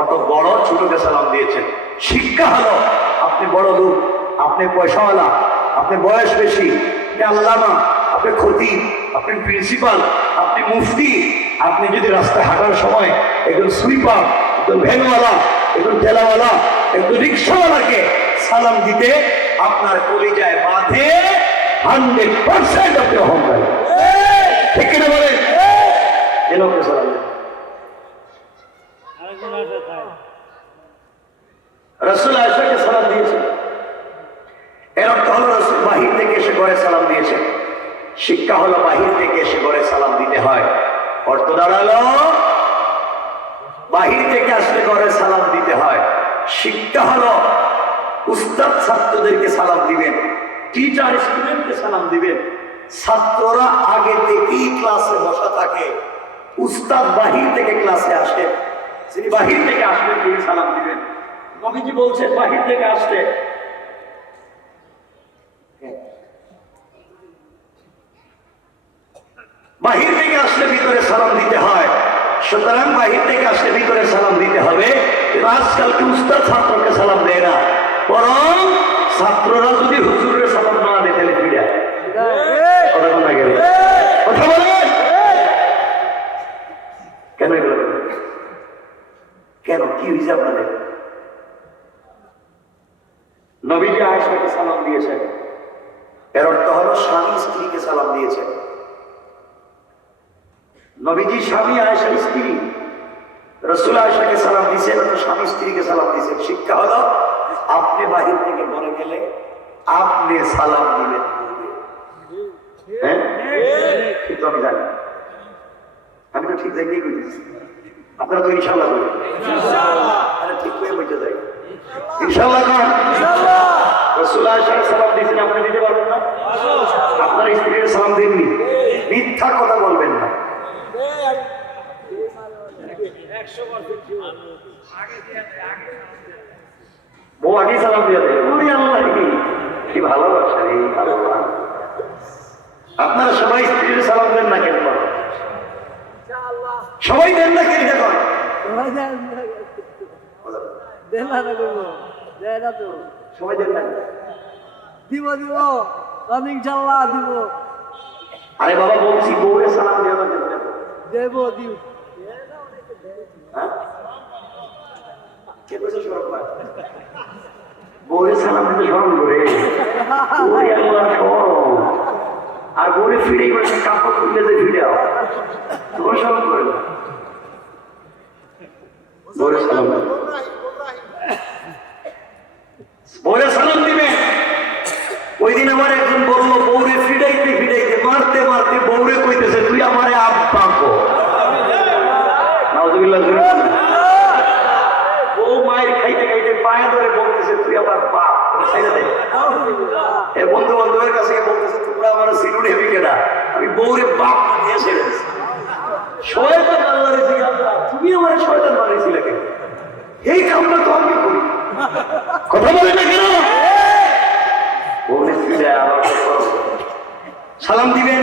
অত বড় ছোটকে সালাম দিয়েছেন। শিক্ষা হলো, আপনি বড় লোক, আপনি পয়সাওয়ালা, আপনি বয়স বেশি, আপনি আল্লামা, আপনি খতিব, আপনি প্রিন্সিপাল, আপনি মুফতি, আপনি যদি রাস্তায় হাঁটার সময় একজন সুইপার, একজন ভ্যানওয়ালা, একজন ঠেলাওয়ালা, একজন রিক্সাওয়ালাকে সালাম দিতে আপনার কলিজায় বাঁধে, 100% আপনি অহংকারী, ঠিক কিনা বলেন? এ লোককে সালাম দেন। রাসূল আয়েশাকে সালাম হলো রাসূল বাহির থেকে এসে ঘরে সালাম দিয়েছে, শিক্ষা হলো বাহির থেকে এসে ঘরে সালাম দিতে হয়। অর্থ দাঁড়ালো বাহির থেকে আসলে ঘরে সালাম দিতে হয়। শিক্ষা হলো উস্তাদ ছাত্রদেরকে সালাম দিবেন, টিচার স্টুডেন্টকে সালাম দিবেন। ছাত্ররা আগে থেকেই ক্লাসে বসা থাকে, উস্তাদ বাহির থেকে ক্লাসে আসে, যিনি বাহির থেকে আসবেন তিনি সালাম দিবেন। নবীজি বলছেন বাহির থেকে আসলে বাহির থেকে আসলে ভিতরে সালাম দিতে হয়। সুতরাং বাহির থেকে আসলে ভিতরে সালাম দিতে হবে। কিন্তু আজকালকে উস্তাদ ছাত্রকে সালাম দেয় না, বরং ছাত্ররা যদি হুজুরের সালাম না দেয় তাহলে ফিরে কথা বলেন কেন এগুলো কেন কি হয়েছে আপনাদের? নবীজি আয়েশাকে সালাম দিয়েছেন, এর অর্থ হলো স্বামী স্ত্রীকে সালাম দিয়েছেন। নবীজি স্বামী, আয়েশার স্ত্রী। রাসূল আয়েশাকে সালাম দিয়েছেন, স্বামী স্ত্রীকে সালাম দিয়েছেন। শিক্ষা হলো আপনি বাহির থেকে ঘরে গেলে আপনি সালাম দিবেন। হ্যাঁ, কিন্তু আমি জানি, আমি তো ঠিক জায়গায় বুঝেছি। আপনারা তো ইনশাল্লাহ বলবেন ঠিক হয়ে বুঝতে যাই ইনশাল্লাহ। রাসূল আয়েশাকে সালাম দিয়েছেন, আপনি দিতে পারবেন না? আপনার স্ত্রীর সালাম দিননি, মিথ্যা কথা বলবেন না। বউ আগে সালাম দিয়ে দেয়, কি ভালোবাসা এই ভালোবাসা। আপনারা সবাই স্ত্রীর সালাম দেন না কেন? সবাই দেন না কেন? সবাই দেন না দিব দিব ইনশাআল্লাহ দিব। আরে বাবা বলছি বউরে সালাম দিয়ে দেব দিব। বউরে সালাম দিতে স্মরণ করে আর বউরে ফিরে কাপড় খুলে যে ফিরে তোমার স্মরণ করে না। বউরে সালাম বউরে সালাম দিবে। ওই দিন আমার একজন বললো বউরে ফিডাইতে ফিডাইতে মারতে মারতে বউরে কইতেছে তুই আমারে আব্বা কো। নাউজুবিল্লাহ। বউ মায়ের খাইতে খাইতে পায়ে ধরে বলতেছে তুই আমার বাপ। এর বন্ধু বান্ধবের কাছে বলতেছে তোমরা আমার সিলুন হেবি কেনা, আমি বউরে বাপ দিয়ে ছেড়ে দিচ্ছি। শয়তান আল্লাহরে জিজ্ঞাসা তুমি আমার শয়তান বানিয়েছিলে কেন? এই কামটা তো আমি করি, কথা বলে না কেন? বউরে ফিরে আবার সালাম দিবেন।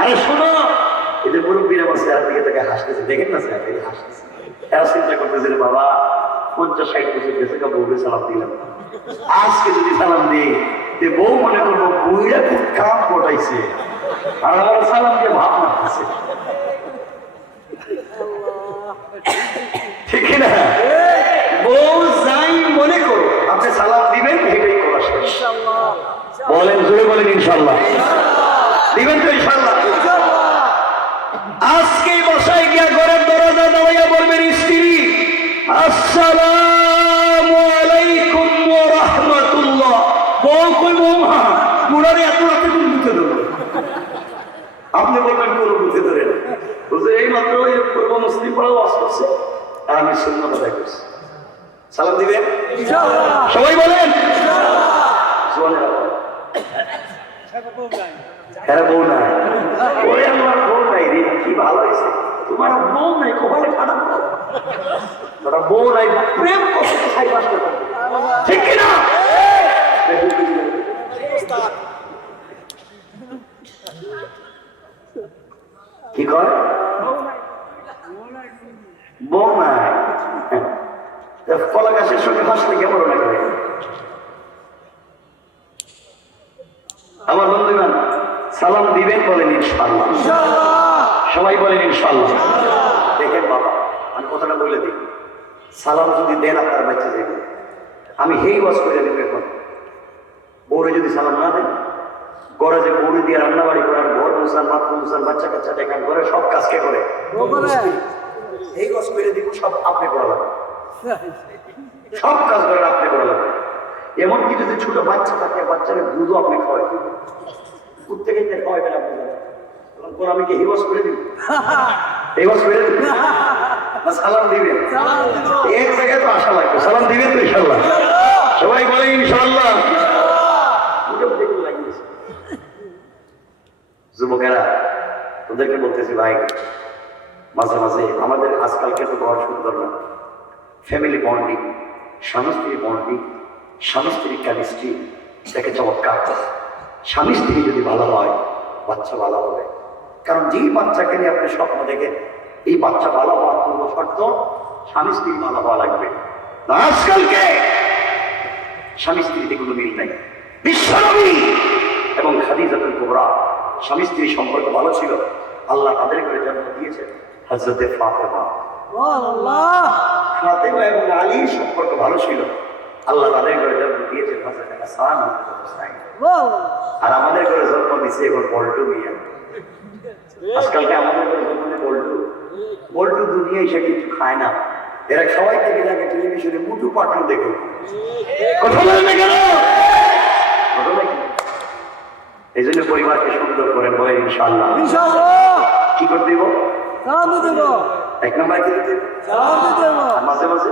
আরে শোনো, এদের মুরব্বীরা আমার চেহারা দিকে তাকে হাসতেছে, দেখেন না স্যার হাসতেছে। এরা চিন্তা করতেছে বাবা 50-60 বছর গেছে বউকে সালাম দিলাম, আজকে যদি সালাম দিই বউ মনে করবো বউরা খুব কাম ঘটাইছে আর আমার সালাম দিয়ে ভাব মারতেছে, ঠিক না? বউ যাই মনে করো আপনি সালাম দিবেন, এটাই করা শেষ। বলেন জোরে বলেন ইনশাল্লাহ দিবেন তো ইনশাল্লাহ। আজকে বাসায় গিয়া ঘরের দরজা দাঁড়াইয়া বলবেন স্ত্রী আসসালামু আলাইকুম ওয়া রাহমাতুল্লাহ। বউ কই বৌমা পুরারে এত রাতে কোন বুঝতে দেবো? আপনি বলবেন কোন বুঝতে ধরে না, বলছে এই মাত্র পূর্ব মুসলিম পড়াও ওয়াজ করছে আর আমি সুন্নাত আদায় করছি। সালাম দিবেন সবাই বলেন হ্যাঁ বউ নাই। ওরে আমার বউ নাই রে, কি ভালো হয়েছে তোমার বউ নাই, কপালে খারাপ তোরা বউ নাই, প্রেম করতে চাই বাস করতে, ঠিক কিনা? কি কয় বউ নাই? কলা গাছের সঙ্গে হাসলে কেমন লাগে? আমার বন্ধুগণ সালাম দিবেন বলেন ইনশাআল্লাহ, সবাই বলেন ইনশাআল্লাহ। দেখেন বাবা আমি কথাটা বলে দিই, সালাম যদি দেন আপনার বাচ্চা দেবেন, আমি হেই ওয়াজ করে দেব। এখন বউরে যদি সালাম না দেন, ঘরে যে বউরে দিয়ে রান্না বাড়ি করার, ঘর মুসান, বাথরুম মুসান, বাচ্চা কাচ্চা দেখান, ঘরে সব কাজ কে করে? এই ওয়াজ করে দিব, সব আপনি করা লাগবে। সব কাজ করেন আপনি করা লাগবে। এমনকি যদি ছোট বাচ্চা থাকে, বাচ্চাকে দুধও আপনি খাওয়াই দিবেন। কুত্তে খেতে খাওয়াইবেন আপনি, তখন আমি কি হিবাস করে দিব? হিবাস করে দিব না, সালাম দিবেন? এক জায়গায় তো আশা লাগবে, সালাম দিবেন তো ইনশাল্লাহ? সবাই বলে ইনশাল্লাহ। যুবকেরা, তোদেরকে বলতেছি ভাই, মাঝে মাঝে আমাদের আজকালকে তো ঘর সুন্দর না, ফ্যামিলি বন্ডিং, স্বামী স্ত্রী বন্ডিং, স্বামী স্ত্রী কেমিস্ট্রি দেখে চমৎকার। স্বামী স্ত্রী যদি ভালো হয়, বাচ্চা ভালো হবে। কারণ যেই বাচ্চাকে নিয়ে আপনি স্বপ্ন দেখেন, এই বাচ্চা ভালো হওয়ার পূর্ব শর্ত স্বামী স্ত্রী ভালো হওয়া লাগবে। আজকালকে স্বামী স্ত্রীতে কোনো মিল নাই। বিশ্বনবী এবং খাদিজাতুল কুবরা স্বামী স্ত্রী সম্পর্ক ভালো ছিল, আল্লাহ তাদের করে জন্ম দিয়েছেন। হযরতে ফাতেমা, ফাতেমা এবং আলীর সম্পর্ক ভালো ছিল, আল্লাহ তাদের করে জন্ম দিয়েছেন হযরতে হাসান, হযরতে হুসাইন। আর আমাদের করে জন্ম দিয়েছে এখন বল্টু মিয়া। আজকালকে আমাদের করে জন্ম দিয়ে বল্টু, বল্টু দুনিয়ায় সে কিছু খায় না, এরা সবাই থেকে লাগে টেলিভিশনে মুটু পাটু দেখে। কথা বলেন না কেন? এই জন্য পরিবারকে সুন্দর করেন, বলে ইনশাআল্লাহ। কি করতে দিব? এক নম্বর কি দিতে? মাঝে মাঝে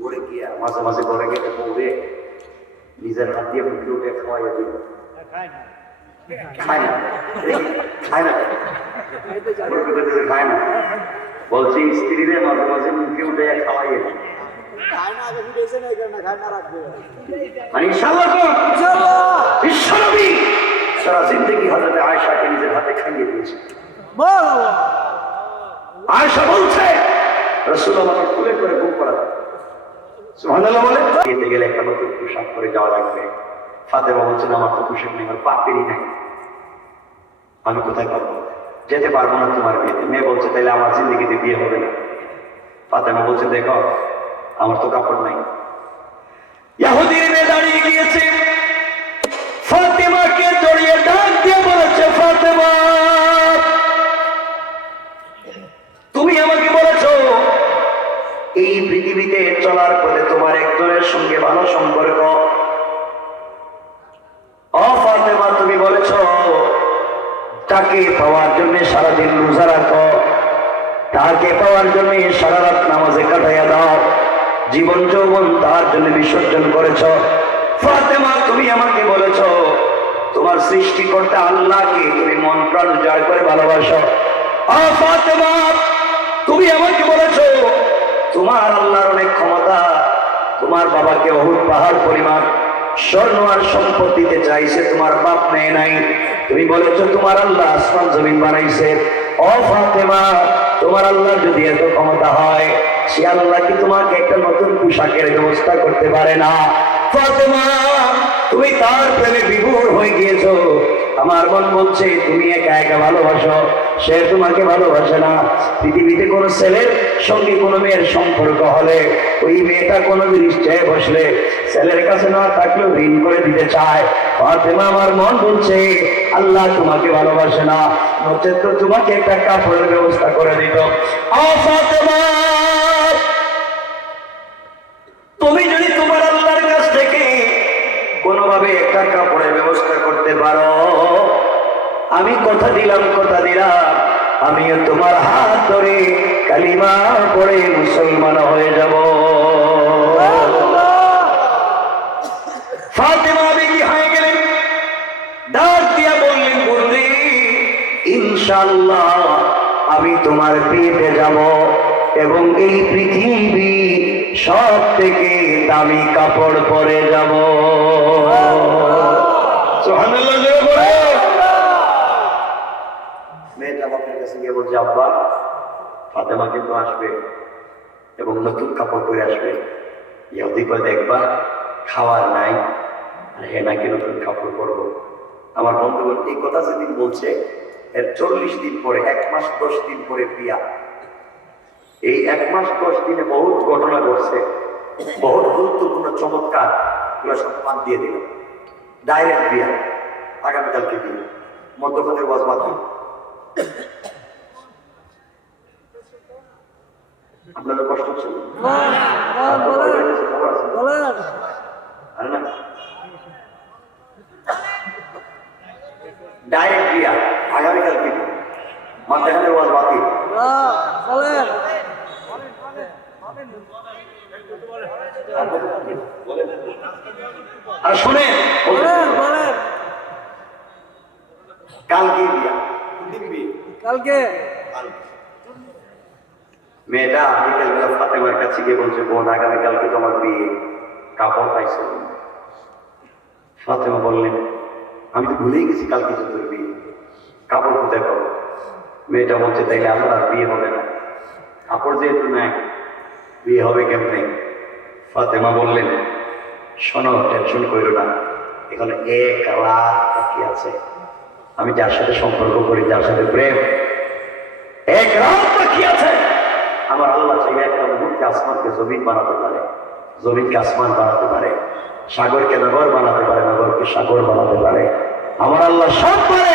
ঘরে গিয়া, মাঝে মাঝে ঘরে গিয়ে বউরে নিজের হাত দিয়ে মুখে উঠে খাওয়াইয়া দিব। খায় না, খায় না, খায় না। বলছি স্ত্রীরে মাঝে মাঝে মুখে উঠে খাওয়াইয়া দিই। মানে ইনশাআল্লাহ বিশ্বনবী সারা জিন্দেগি হযরতে আয়েশাকে নিজের হাতে খাইয়ে দিয়েছে। আয়েশা বলছে রাসূল আমাকে কোলে করে ঘুম পাড়াতেন। সুবহানাল্লাহ বলে। যেতে গেলে একটা নতুন পোশাক পরে যাওয়া লাগবে। ফাতেমা বলছেন আমার তো পোশাক নেই, আমার পাপেরই নাই, আমি কোথায় পাবো? যেতে পারবো না তোমার বিয়েতে। মেয়ে বলছে তাহলে আমার জিন্দেগিতে বিয়ে হবে না। ফাতেমা বলছে দেখো আমার তো কাপড় নাই। ইহুদির মেয়ে দাঁড়িয়ে গিয়েছে, ফাতেমাকে জড়িয়ে ডাক দিয়ে বলেছে, ফাতেমা তুমি আমাকে বলেছো এই পৃথিবীতে চলার পথে তোমার একজনের সঙ্গে ভালো সম্পর্ক। ও ফাতেমা তুমি বলেছো তাকে পাওয়ার জন্য সারাদিন রোজা রাখো, তাকে পাওয়ার জন্য সারা রাত নামাজে কাটাইয়া দাও, জীবন যৌবন তার জন্য বিসর্জন করেছ। ফাতেমা তুমি আমাকে বলেছ তোমার সৃষ্টিকর্তা আল্লাহকে তুমি মন প্রাণ জয় করে ভালোবাসো। ফাতেমা তুমি আমাকে বলেছ তোমার আল্লাহর অনেক ক্ষমতা, তোমার বাবাকে অহুদ পাহাড় পরিমাণ স্বর্ণ আর সম্পদ দিতে চাইছে, তোমার বাপ নেয় নাই। তুমি বলেছ তোমার আল্লাহ আসমান জমিন বানাইছে। ও ফাতেমা তোমার আল্লাহ যদি এত ক্ষমতা হয়, সে আল্লাহ কি তোমাকে একটা নতুন পোশাকের ব্যবস্থা করতে পারে না? ফাতেমা তুমি তার প্রেমে বিভোর হয়ে গিয়েছো। আমার মন বলছে তুমি একা একা ভালোবাসো, সে তোমাকে ভালোবাসে না। পৃথিবীতে কোন ছেলের সঙ্গে কোন মেয়ের সম্পর্ক হলে ওই মেয়েটা কোনো দৃষ্টায় বসলে ছেলের কাছে না থাকলেও ঋণ করে দিতে চায়। ফাতেমা আমার মন বলছে আল্লাহ তোমাকে ভালোবাসে না, নচেত তো তোমাকে একটা কাপড়ের ব্যবস্থা করে দিত। ফাতেমা তুমি যদি তোমার আল্লাহর কাছ থেকে কোনোভাবে একটা কাপড়ের ব্যবস্থা করতে পারো, আমি কথা দিলাম আমিও তোমার হাত ধরে কালিমা পড়ে মুসলমান হয়ে যাব। ফাতেমা বেগি হয়ে গেলেন, ডাক দিয়া বললেন বন্ধু ইনশাআল্লাহ আমি তোমার বিয়েতে যাব এবং এই পৃথিবী সব থেকে দামি কাপড় পরে যাব। সুবহানাল্লাহ জোরে বলো। মেয়েটা বাপের কাছে গিয়ে বলছে আব্বা ফাতেমা কিন্তু আসবে এবং নতুন কাপড় পরে আসবে। ইহুদি কয় দেখবা খাওয়ার নাই আর হে নাকি নতুন কাপড় পরবো। আমার বন্ধু এই কথা যেদিন বলছে এর 40 দিন পরে, 1 মাস 10 দিন পরে বিয়া। এই 1 মাস 10 দিনে বহুত ঘটনা ঘটছে, বহুত গুরুত্বপূর্ণ চমৎকার, এগুলো সব বাদ দিয়ে দিলাম। ডাইরেক্ট বিয়া, আগামীকালকে বিয়ে, মধ্যখানের ওয়াজ বাদ। আপনাদের কষ্ট হচ্ছে না? বলেন বলেন আরে না ডাইরেক্ট বিয়া আগামীকাল কিন্তু মাঝখানের ওয়াজ বাতিল। বলেন আর শুনেন বলেন বলেন কালকে বিয়া দিন বিয়ে কালকে মেয়েটা বিকেলবেলা ফাতেমার কাছে গিয়ে বলছে বোন আগামীকালকে তোমার বিয়ে কাপড় পাইছে? ফাতেমা বললেন আমি তো ভুলেই গেছি কালকে যে তোর বিয়ে, কাপড় কোথায় পাবো? মেয়েটা বলছে তাইলে আমার আর বিয়ে হবে না, কাপড় যেহেতু নাই বিয়ে হবে কেমনে? ফাতেমা বললেন শোনো টেনশন করো না, এখানে এক রাত বাকি আছে, আমি যার সাথে সম্পর্ক করি যার সাথে প্রেম, এক রাত বাকি আছে। আমার আল্লাহ চাইলে একটা মুহূর্তে আসমানকে জমিন বানাতে পারে, জমিনকে আসমান বানাতে পারে, সাগরকে নগর বানাতে পারে, নগরকে সাগর বানাতে পারে। আমার আল্লাহ সব পারে।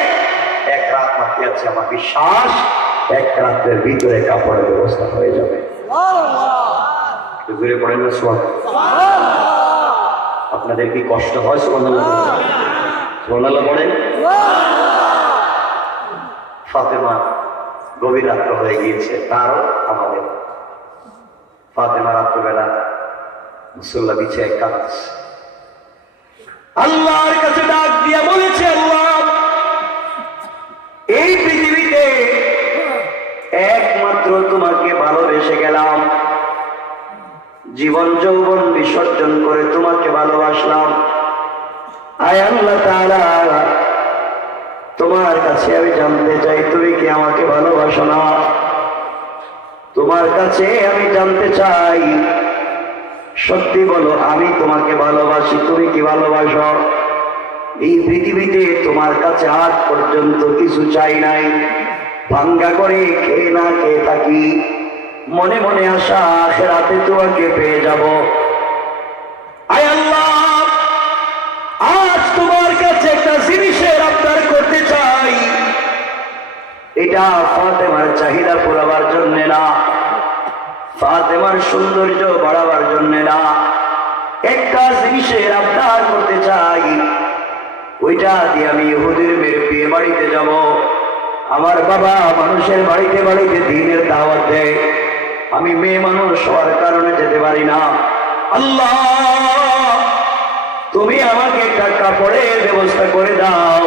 এক রাত বাকি আছে, আমার বিশ্বাস এক রাতের ভিতরে কাপড়ের ব্যবস্থা হয়ে যাবে। ঘুরে পড়েন না সোয়াব। আপনাদের কি কষ্ট হয়? সুবহানাল্লাহ সুবহানাল্লাহ বলেন। ফাতেমা গভীর রাত্র হয়ে গিয়েছে, তারও আমাদের। ফাতেমা রাত্রবেলা মুসল্লা বিছায় কাঁদছে, আল্লাহর কাছে ডাক দিয়া বলেছে আল্লাহ এই পৃথিবীতে একমাত্র তোমাকে ভালোবেসে গেলাম, জীবন যৌবন বিসর্জন করে তোমাকে ভালোবাসলাম। আয় আল্লাহ তাআলা তোমার কাছে আমি জানতে চাই তুমি কি আমাকে ভালোবাসো না? তোমার কাছে আমি জানতে চাই সত্যি বলো আমি তোমাকে ভালোবাসি, তুমি কি ভালোবাসো? এই পৃথিবীতে তোমার কাছে আজ পর্যন্ত কিছু চাই নাই, ভাঙ্গা করে খেয়ে না খেয়ে থাকি, মনে মনে আশা আখিরাতে তোমাকে পেয়ে যাব। আয় আল্লাহ আজ তোমার কাছে একটা জিনিসের আবদার করতে চাই, এটা ফাতেমার চাহিদা পুরাবার জন্য না, ফাতেমার সৌন্দর্য বাড়াবার জন্য না, একটা জিনিসের আবদার করতে চাই, ওইটা দিয়ে আমি ইহুদির মেয়ের বিয়ে বাড়িতে যাব। আমার বাবা মানুষের বাড়িতে বাড়িতে দিনের দাওয়াত দেয়, আমি মেয়ে মানুষ হওয়ার কারণে যেতে পারি না। আল্লাহ তুমি আমাকে একটা কাপড়ের ব্যবস্থা করে দাও,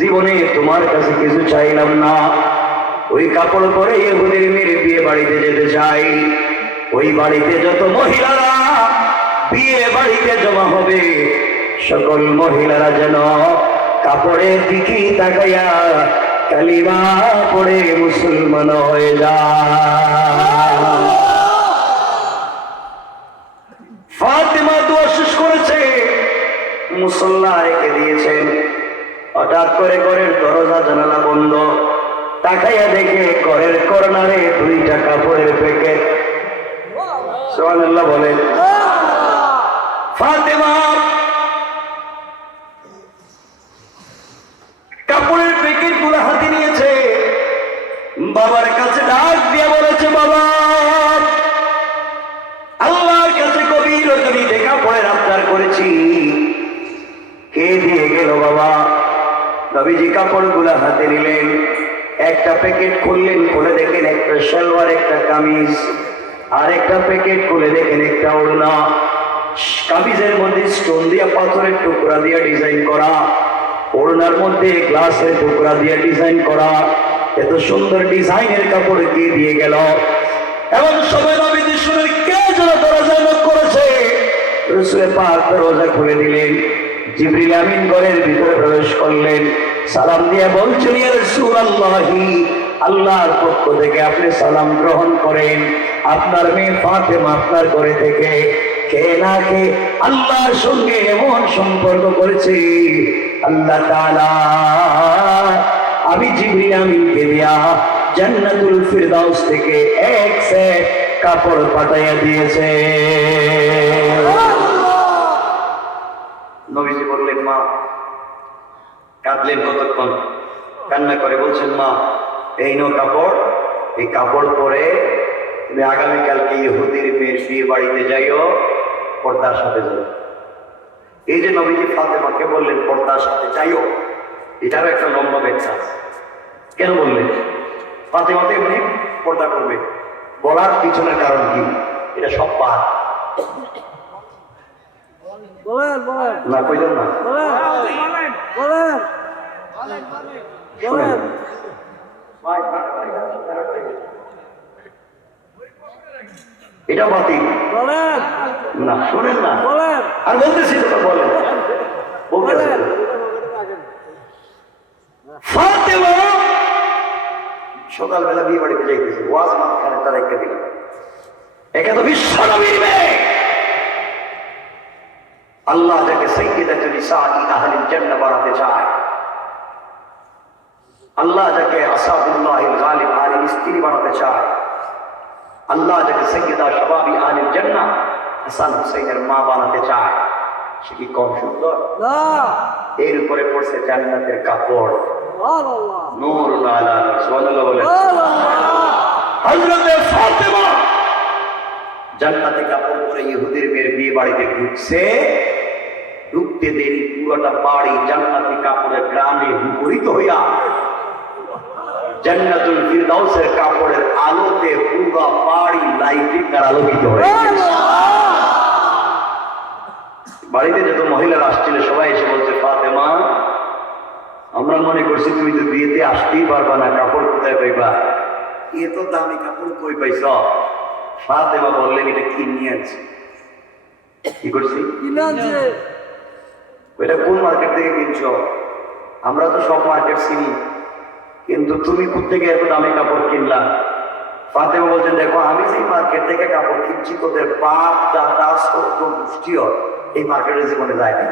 জীবনে তোমার কাছে কিছু চাইলাম না, ওই কাপড় পরে ইহুদির মেয়ের বিয়ে বাড়িতে যেতে চাই। ওই বাড়িতে যত মহিলারা বিয়ে বাড়িতে জমা হবে সকল মহিলারা যেন কাপড়ের দিকে তাকাইয়া কালিমা পড়ে মুসলমান হয়ে যায়। ফাতেমা দোয়া শেষ করেছে, মুসল্লা রেখে দিয়েছেন, হঠাৎ করে ঘরের দরজা জানালা বন্ধ, তাকাইয়া দেখে ঘরের কর্নারে 2টা কাপড়ের প্যাকেট। সুবহানাল্লাহ বলেন। ফাতেমা কাপড়ের প্যাকেট গুলো হাতে নিয়েছে, বাবার কাছে ডাক দিয়ে বলেছে বাবা আল্লাহর কাছে কবির রজনী দেখা পড়ে আবদার করেছি, কে দিয়ে গেল বাবা? নবীজি কাপড়গুলো হাতে নিলেন, একটা প্যাকেট খুললেন, খুলে দেখেন একটা সালোয়ার একটা কামিজ, আর একটা প্যাকেট খুলে দেখেন একটা ওড়না, কামিজের মধ্যে স্টোন দিয়া পাথরের টুকরা দিয়ে ডিজাইন করা, ওড়নার মধ্যে গ্লাসের টুকরা দিয়ে ডিজাইন করা। এত সুন্দর ডিজাইনের কাপড় কে দিয়ে গেল? এমন সময় নবীজি শুনেন কে যেন দরজা নক করেছে, রাসূল পাক দরজা খুলে দিলেন, জিবরিল আমিন ঘরের ভিতরে প্রবেশ করলেন, সালাম দিয়ে বলছেন ইয়া রাসূলুল্লাহি আল্লাহর পক্ষ থেকে আপনি সালাম গ্রহণ করেন, আপনার মেয়ে ফাতেমা আপনার ঘরে থেকে খেয়ে না খেয়ে আল্লাহর সঙ্গে এমন সম্পর্ক করেছে, আল্লাহ তাআলা আমি জিবরিল আমিনকে দিয়া জান্নাতুল ফিরদাউস থেকে এক সেট কাপড় পাঠাইয়া দিয়েছে। নবীজি বললেন মা, কাঁদলেন কতক্ষণ, কান্না করে বলছেন মা এই নো কাপড়, এই কাপড় পরে তুমি আগামীকালকে ইহুদির মেয়ের বিয়ে বাড়িতে যাইও, পর্দার সাথে যাও। এই যে নবীজি ফাতেমাকে বললেন পর্দার সাথে যাইও, এটারও একটা লম্বা ব্যাখ্যা আছে। কেন বললেন ফাতেমা তো এমনি পর্দা করবে? বলার পিছনের কারণ কি? এটা সব পাপ বলেন বলেন না, কইলেন না? বলেন বলেন বলেন এটা বাতিল বলেন না, শোনেন না? বলেন আর বলতেছি তো, বলেন বলতেছি। বলেন ফাতেমা সকালবেলা বিয়ে বাড়িতে যাইতেছে, ওয়াজ মাঝখানে তারা একটা দিল, একে তো বিশ্ব নবীর মেয়ে। আল্লাহ যাকে সাইয়্যিদাতুল নিসাই আহলিল জান্নাহ বানাতে চায়, আল্লাহ যাকে আসাদুল্লাহিল গালিব আলীর স্ত্রী বানাতে চায়, আল্লাহ যাকে সাইয়্যিদা শাবাবি আহলিল জান্নাহ হাসান হুসাইনের মা বানাতে চায়, সে কি কম সুন্দর? না এর উপরে পড়ছে জান্নাতের কাপড়, আল্লাহ নূরুন আলা নূর। সুবহানাল্লাহ বলেন। আল্লাহ হযরতে ফাতেমা জান্নাতি কাপড় পরে ইহুদির মেয়ের বিয়ে বাড়িতে ঢুকছে। ঢুকতে দেরি পুরোটা বাড়ি জান্নাতি কাপড়ের গ্রামে মুখরিত হইয়া জান্নাতুল ফিরদাউসের কাপড়ের আলোতে পুরো বাড়ি লাইটিং আর আলোকিত হয়ে গেছে। বাড়িতে যত মহিলারা আসছিল সবাই এসে বলছে, ফাতেমা আমরা মনে করছি তুমি তো বিয়েতে আসতেই পারবা না, কাপড় কোথায় পাইবা? এ তো দামি কাপড় কই পাইছ? ফাতেমা বললেন, এটা কিনে আনছি। কি করছি? কিনে আনছে ওইটা কোন মার্কেট থেকে কিনছ? আমরা তো সব মার্কেট চিনি, কিন্তু তুমি কোথেকে এত দামি কাপড় কিনলা? ফাতেমা বলছেন, দেখো আমি যে মার্কেট থেকে কাপড় কিনছি তোদের বাপ দাদা সদ্য গোষ্ঠীও এই মার্কেটের জীবনে যায়নি।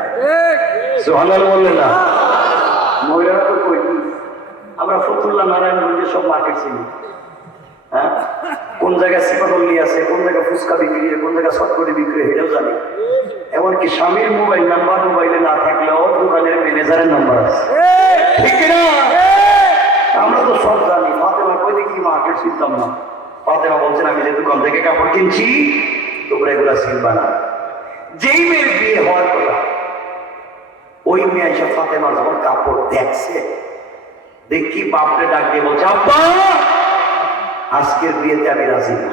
সুবহানাল্লাহ বললেন না? মহিলারা তো কই কি, আমরা ফতুল্লাহ নারায়ণগঞ্জের সব মার্কেট চিনি। হ্যাঁ, কোন জায়গায় সিপাতল্লি আছে, কোন জায়গায় ফুচকা বিক্রি হয়, কোন জায়গায় সটকটি বিক্রি হয়, এটাও জানি। এমনকি স্বামীর মোবাইল নাম্বার মোবাইলে না থাকলেও দোকানের ম্যানেজারের নাম্বার আছে, ঠিক না? আমরা তো সব জানি। ফাতেমা কই দেখি মার্কেট চিনতাম না। ফাতেমা বলছেন, আমি যে দোকান থেকে কাপড় কিনছি তোমরা এগুলা চিনবা না। যেই মেয়ের বিয়ে হওয়ার কথা, ওই মেয়ে এসে ফাতেমার যখন কাপড় দেখছে, দেখি বাপরে ডাক দিয়ে বলছে, আব্বা আজকের বিয়েতে আমি রাজি না,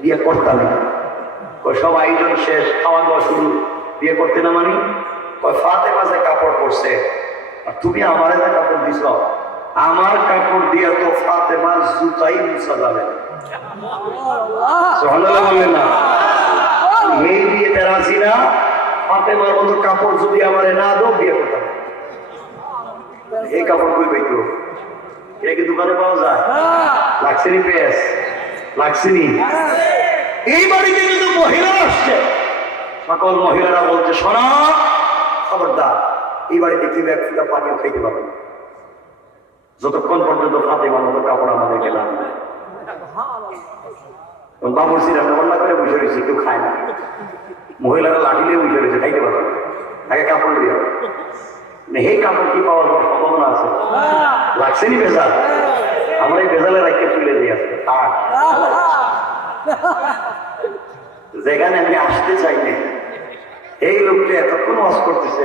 বিয়ে করতাম না। ওই সব আয়োজন শেষ, খাওয়া দাওয়া শুরু, বিয়ে করতে না মানি? ওই ফাতেমা যে কাপড় পরছে আর তুমি আমার যে কাপড় দিছ, আমার কাপড় দিয়ে তো ফাতেমার জুতাই মুছা যাবে না। সুবহানাল্লাহ বললেন না? এই বিয়েতে রাজি না, ফাতেমার মতো কাপড় যদি আমারে না দাও বিয়ে করতাম না। এই কাপড় কই পাইতো? এটা কি দোকানে পাওয়া যায়? Luxury pace, luxury. এই বাড়িতে কিন্তু মহিলা আসছে, সকল মহিলারা বলছে, শোনা খবরদার, এই বাড়িতে কি এক ফুটা পানিও খাইতে পারবে না যতক্ষণ পর্যন্ত ফাতেমার মতো কাপড় আমাদেরকে না দেয়। বাবুর্চি রান্না করে বসে রয়েছে, কেউ খায় না। মহিলারা লাঠিলে বসে রয়েছে, খাইতে পারবে না, আগে কাপড় দিয়ে হবে। এই কাপড় কি পাওয়ার পর সম্ভাবনা আছে? লাগছে নি বেজাল? আমরা এই বেজালে রাখতে চলে দিয়ে আসছে। যেখানে আমি আসতে চাই না, এই লোকটা এতক্ষণ ওয়াজ করতেছে,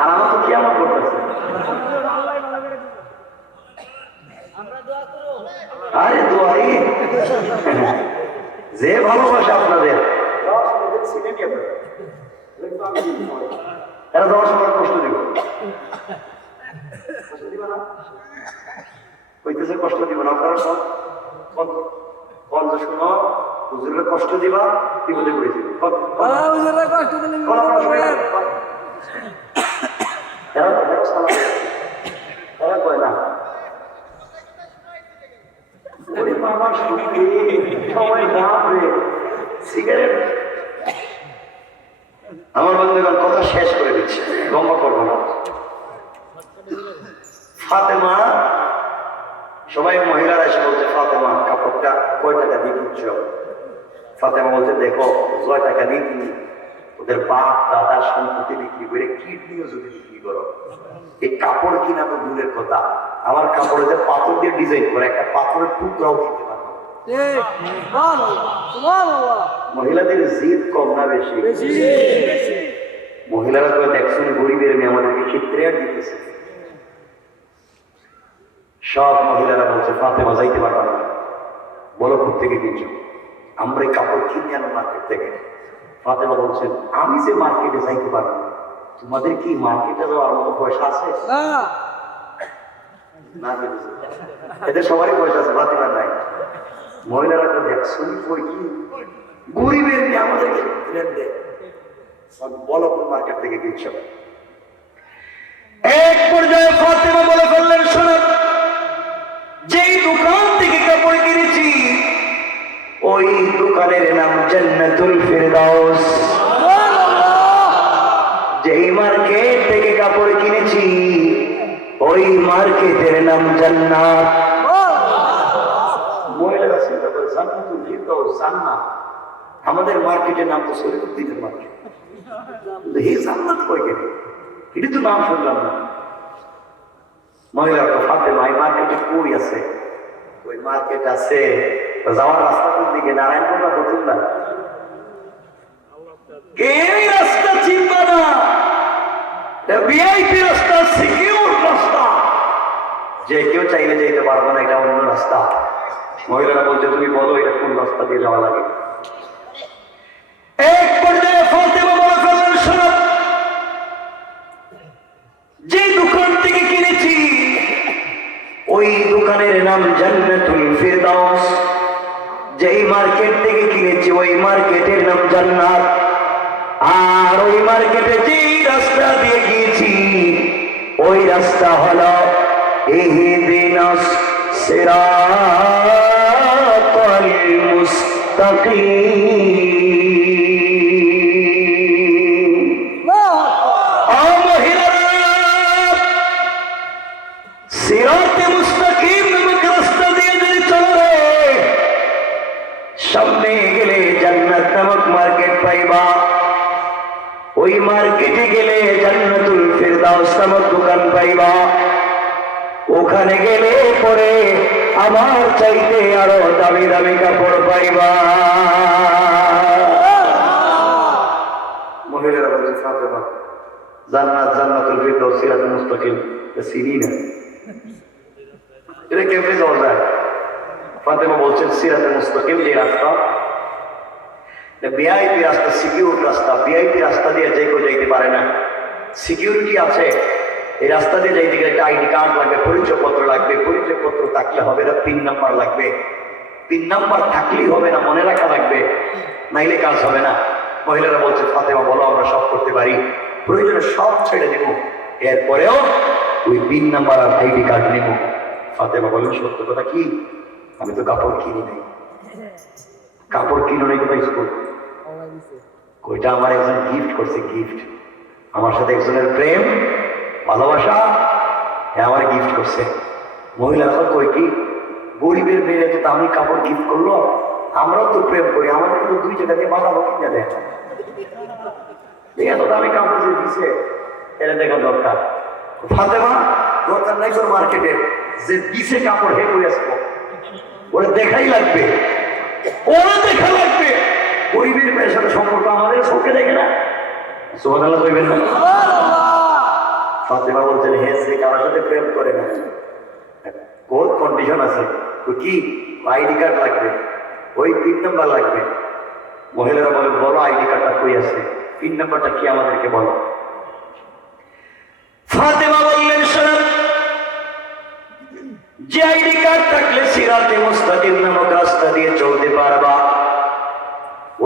আর আমার তো কিয়ামত করতেছে। আরে দোয়াই যে ভালোবাসে আপনাদের, এরা যাওয়ার সময় কষ্ট দিব, কইতেছে কষ্ট দিব না। আপনারা সব শুনো, হুজুরের কষ্ট দিবা, বিপদে পড়েছি। কষ্ট দিলে এরা কয় না, সিগারেট। আমার বন্ধুগণ কথা শেষ করে দিচ্ছে, লম্বা করবো না। ফাতেমা, সবাই মহিলারা এসে বলছে, ফাতেমা কাপড়টা কয় টাকা দিয়ে কিনছ? ফাতেমা বলছে, দেখো 6 টাকা দিয়ে কিনি, ওদের বাপ দাদার সম্পত্তি বিক্রি করে কিডনিও যদি বিক্রি করো, এই কাপড় কিনা তো দূরের কথা, আমার কাপড়ে যে পাথর দিয়ে ডিজাইন করে একটা পাথরের টুকরাও কিনতে পারবো। মহিলাদের জিদ কম না বেশি? মহিলারা তো দেখছেন গরিবের মেয়ে আমাদেরকে ক্ষেত্রে আর দিতেছে। সব মহিলারা বলছে ফাতেমা যাইতে পারবা না, বলো থেকে কিনছো? আমরা এই কাপড় কিনে আনো মার্কেট থেকে। ফাতেমা বলছেন আমি যে মার্কেটে যাইতে পারবো না, তোমাদের কি মার্কেটে যাওয়ার মতো পয়সা আছে? না, এদের সবারই পয়সা আছে, ফাতেমার নাই। মহিলারা তো দেখছেন কই কি গরিবের মেয়ে আমাদেরকে দেয়, বলো কোন মার্কেট থেকে কিনছো? এক পর্যায়ে ফাতেমা বলে ফেললেন, শোনো, যেই দোকান থেকে কাপড় কিনেছি ওই দোকানের নাম জান্নাতুল ফিরদাউস। যেই মার্কেট থেকে কাপড় কিনেছি ওই মার্কেটের নাম জান্নাত। মহিলারা চিন্তা করে জান্নাতুল ফিরদাউস জান্নাত, আমাদের মার্কেটের নাম তো শরীফুদ্দিনের মার্কেট, এই জান্নাত কই গেল? এটা তো নাম শুনলাম না। মহিলারা ফাতেমা এই মার্কেটে কই আছে? ওই মার্কেট আছে যাওয়ার রাস্তা কোন দিকে? নারায়ণপুর না ফতুল্লা? এই রাস্তা চিনবা না, ভিআইপি রাস্তা, সিকিউর রাস্তা, যে কেউ চাইলে যেতে পারবো না, এটা অন্য রাস্তা। মহিলারা বলছে তুমি বলো এটা কোন রাস্তা দিয়ে যাওয়া লাগে? এক পর্যায়ে ফাতেমা বলে ফেললেন, শোনো, যে দোকান থেকে কিনেছি ওই দোকানের নাম জান্নাতুল ফিরদাউস। যেই মার্কেট থেকে কিনেছি ওই মার্কেটের নাম জান্নাত। আর ওই মার্কেটে যেই রাস্তা দিয়ে গিয়েছি ওই রাস্তা হলো ইহদিনাস সিরাতাল মুস্তাকিম। সিরাতে মুস্তাকিম নামক রাস্তা দিয়ে যদি চলে সামনে গেলে জান্নাত নামক মার্কেট পাইবা। ওই মার্কেটে গেলে জান্নাতুল ফিরদাউস নামক দোকান পাইবা। ওখানে গেলে পরে আমার চাইতে আরো দামি দামি কাপড় পাইবা। মহিলারা বলছে ফাতেমা জান্নাত জান্নাতুল ফিরদাউস সিরাতুল মুস্তাকিম চিনি না, এটা কেমনে যাওয়া যায়? ফাতেমা বলছেন সিরাতুল মুস্তাকিম যে রাস্তা, ভিআইপি রাস্তা, সিকিউর রাস্তা। ভিআইপি রাস্তা দিয়ে যে কেউ যাইতে পারে না, সিকিউরিটি আছে। এই রাস্তা দিয়ে যাইতে গেলে একটা আইডি কার্ড লাগবে, পরিচয়পত্র লাগবে। পরিচয়পত্র থাকলে হবে না, পিন নাম্বার লাগবে। পিন নাম্বার থাকলেই হবে না, মনে রাখা লাগবে, নাইলে কাজ হবে না। মহিলারা বলছে ফাতেমা বলো আমরা সব করতে পারি, প্রয়োজনে সব ছেড়ে দেব, এরপরেও ওই পিন নাম্বার আর আইডি কার্ড নেব। ফাতেমা বলেন সত্য কথা কি? আমি তো কাপড় কিনি নাই। কাপড় কিনো নাই কোথায়? স্কুল ওইটা আমার একজন গিফট করছে, গিফট। আমার সাথে একজনের প্রেম ভালোবাসা আমার গিফট করছে। মহিলা কই কি গরিবের মেয়ে তো দামি কাপড় গিফট করলো, আমরাও তো প্রেম করি, আমাদের কিন্তু 2 টাকা দিয়ে বাঁধাবো কিনা দেয়, এত দামি কাপড় যে দিছে এটা দেখা দরকার। ফাতেমা দরকার নাই তোর মার্কেটের, যে দিছে কাপড় হে করে আসবো, ওরা দেখাই লাগবে, ওরা দেখা লাগবে। গরিবের মেয়ের সাথে সম্পর্ক আমাদের চোখে দেখে না, সুবহানাল্লাহ কইবেন না? ফাতেমা বলছেন হে সে কারোর সাথে প্রেম করে না, বহুত কন্ডিশন আছে। কি আইডি কার্ড লাগবে, ওই পিন নাম্বার লাগবে। মহিলারা বলে বলো আইডি কার্ডটা কই আছে, পিন নাম্বারটা কি আমাদেরকে বলো। ফাতেমা বললেন শোনেন, যে আইডি কার্ড থাকলে সিরাতে মুস্তাকিম নামক রাস্তা দিয়ে চলতে পারবা,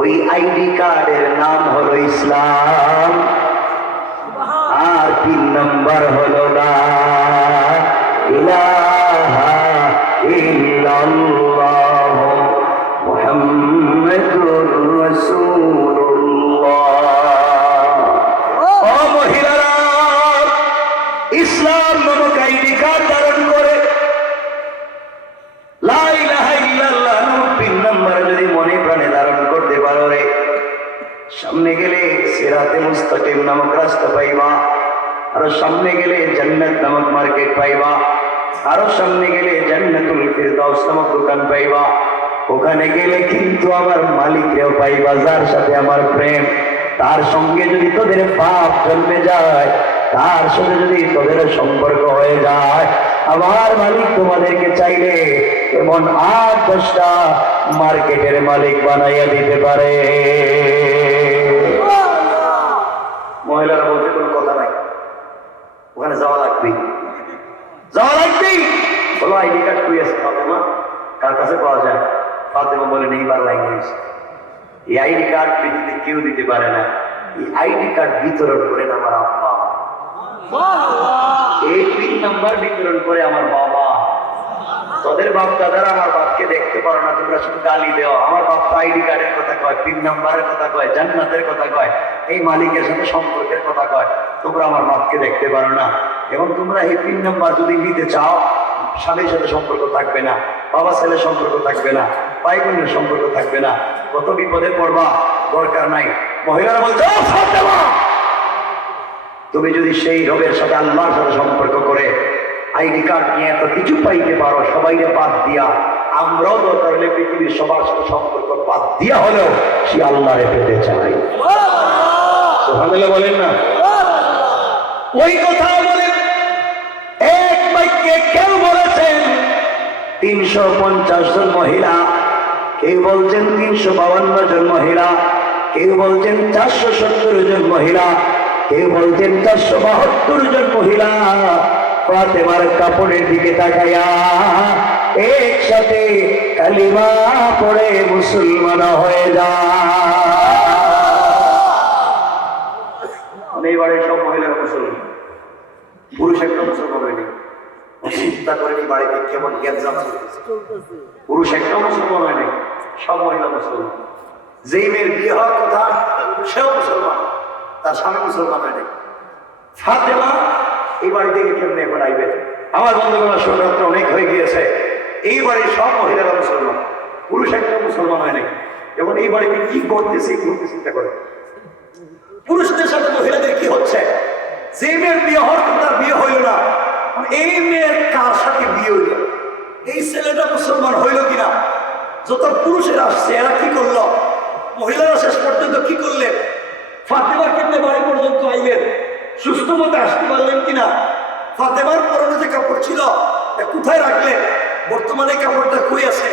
ওই আইডি কার্ডের নাম হলো ইসলাম, আর পিন নাম্বার হলো লা ইলাহা ইল্লাল্লাহ মুহাম্মাদুর রাসূলুল্লাহ। ও মহিলারা, ইসলাম নামক আইডি কার্ড ধারণ করে লা ইলাহা ইল্লাল্লাহ নামক পিন নাম্বার যদি মনে প্রাণে ধারণ করতে পারো রে, সামনে গেলে নামক রাস্তা পাইবা, আরো সামনে গেলে জান্নাত নামক মার্কেট পাইবা, আরো সামনে গেলে জান্নাতুল ফিরদাউস নামক দোকান পাইবা। ওখানে গেলে কিন্তু আমার মালিককেও পাইবা, যার সাথে আমার প্রেম। তার সঙ্গে যদি তোদের পাপ জন্মে যায়, তার সাথে যদি তোদের সম্পর্ক হয়ে যায়, আমার মালিক তোমাদেরকে চাইলে এমন 8-10টা মার্কেটের মালিক বানাইয়া দিতে পারে। মহিলারা বলতে কোনো কথা নাই, ওখানে যাওয়া লাগবেই, যাওয়া লাগবেই। বলো আইডি কার্ড কই আছে ফাতেমা? কার কাছে পাওয়া যায়? ফাতেমা বলে নেইবার লাইনে এসে। এই আইডি কার্ড পৃথিবীতে কেউ দিতে পারে না। এই আইডি কার্ড বিতরণ করেন আমার আব্বা, এই পিন নাম্বার বিতরণ করে আমার বাবা। তোদের বাপ দাদারা আমার বাপকে দেখতে পারো না, তোমরা শুধু গালি দেও। আমার বাপ তো আইডি কার্ডের কথা কয়, পিন নাম্বারের কথা কয়, জান্নাতের কথা কয়, এই মালিকের সাথে সম্পর্কের কথা কয়। তোমরা আমার বাপকে দেখতে পারো না। এবং তোমরা এই পিন নাম্বার যদি নিতে চাও, স্বামীর সাথে সম্পর্ক থাকবে না, বাবা ছেলের সম্পর্ক থাকবে না, ভাই বোনের সম্পর্ক থাকবে না, কত বিপদে পড়বা। দরকার নাই। মহিলারা বলছে তুমি যদি সেই রবের সাথে আল্লাহর সাথে সম্পর্ক করে আইডি কার্ড নিয়ে এত কিছু পাইতে পারো, সবাইকে বাদ দিয়া, আমরাও দরকার হলে পৃথিবীর সবার সাথে সম্পর্ক বাদ দিয়া হলেও সে আল্লাহরে পেতে চাই। বলেন না? ওই কথা বলেন। এক বাক্যে কেউ বলেছেন 350 জন মহিলা, কেউ বলছেন 352 জন মহিলা, কেউ বলছেন 470 জন মহিলা, কেউ বলছেন 472 জন মহিলা ফাতেমার কাপড়ের দিকে তাকাইয়া একসাথে কালিমা পড়ে মুসলমান হয়ে যায়। এইবারে সব মহিলারা মুসলমান, পুরুষ একটা মুসলমান হয়নি। চিন্তা করেনি বাড়িতে কেমন গ্যাঞ্জাম চলতেছে। পুরুষ একটা মুসলমান হয়নি, সব মহিলা মুসলমান। যেই মেয়ের বিয়ে হওয়ার কথা সেও মুসলমান, তার স্বামী মুসলমান হয়নি। ফাতেমা এই বাড়ি থেকে কেমনে এখন আইবে? আমার বন্ধুগুলো সৌরাত্র অনেক হয়ে গিয়েছে। এই বাড়ির সব মহিলারা মুসলমান, পুরুষ একটা মুসলমান হয়নি। এবং এই বাড়িতে কি করতেছে চিন্তা করে। পুরুষদের সাথে মহিলাদের কি হচ্ছে? যে মেয়ের বিয়ে হওয়ার কথা বিয়ে হইল না, এই মেয়ের কার সাথে বিয়ে হইল? এই ছেলেটা মুসলমান হইল কিনা? যত পুরুষেরা আসছে এরা কি করলো? মহিলারা শেষ পর্যন্ত কি করলেন? ফাতেমার কেমনে বাড়ি পর্যন্ত আইলেন? সুস্থ মতে আসতে পারলেন কিনা? ফাতেমার পরনে যে কাপড় ছিল কোথায় রাখলেন? বর্তমানে কাপড়টা কই আছে?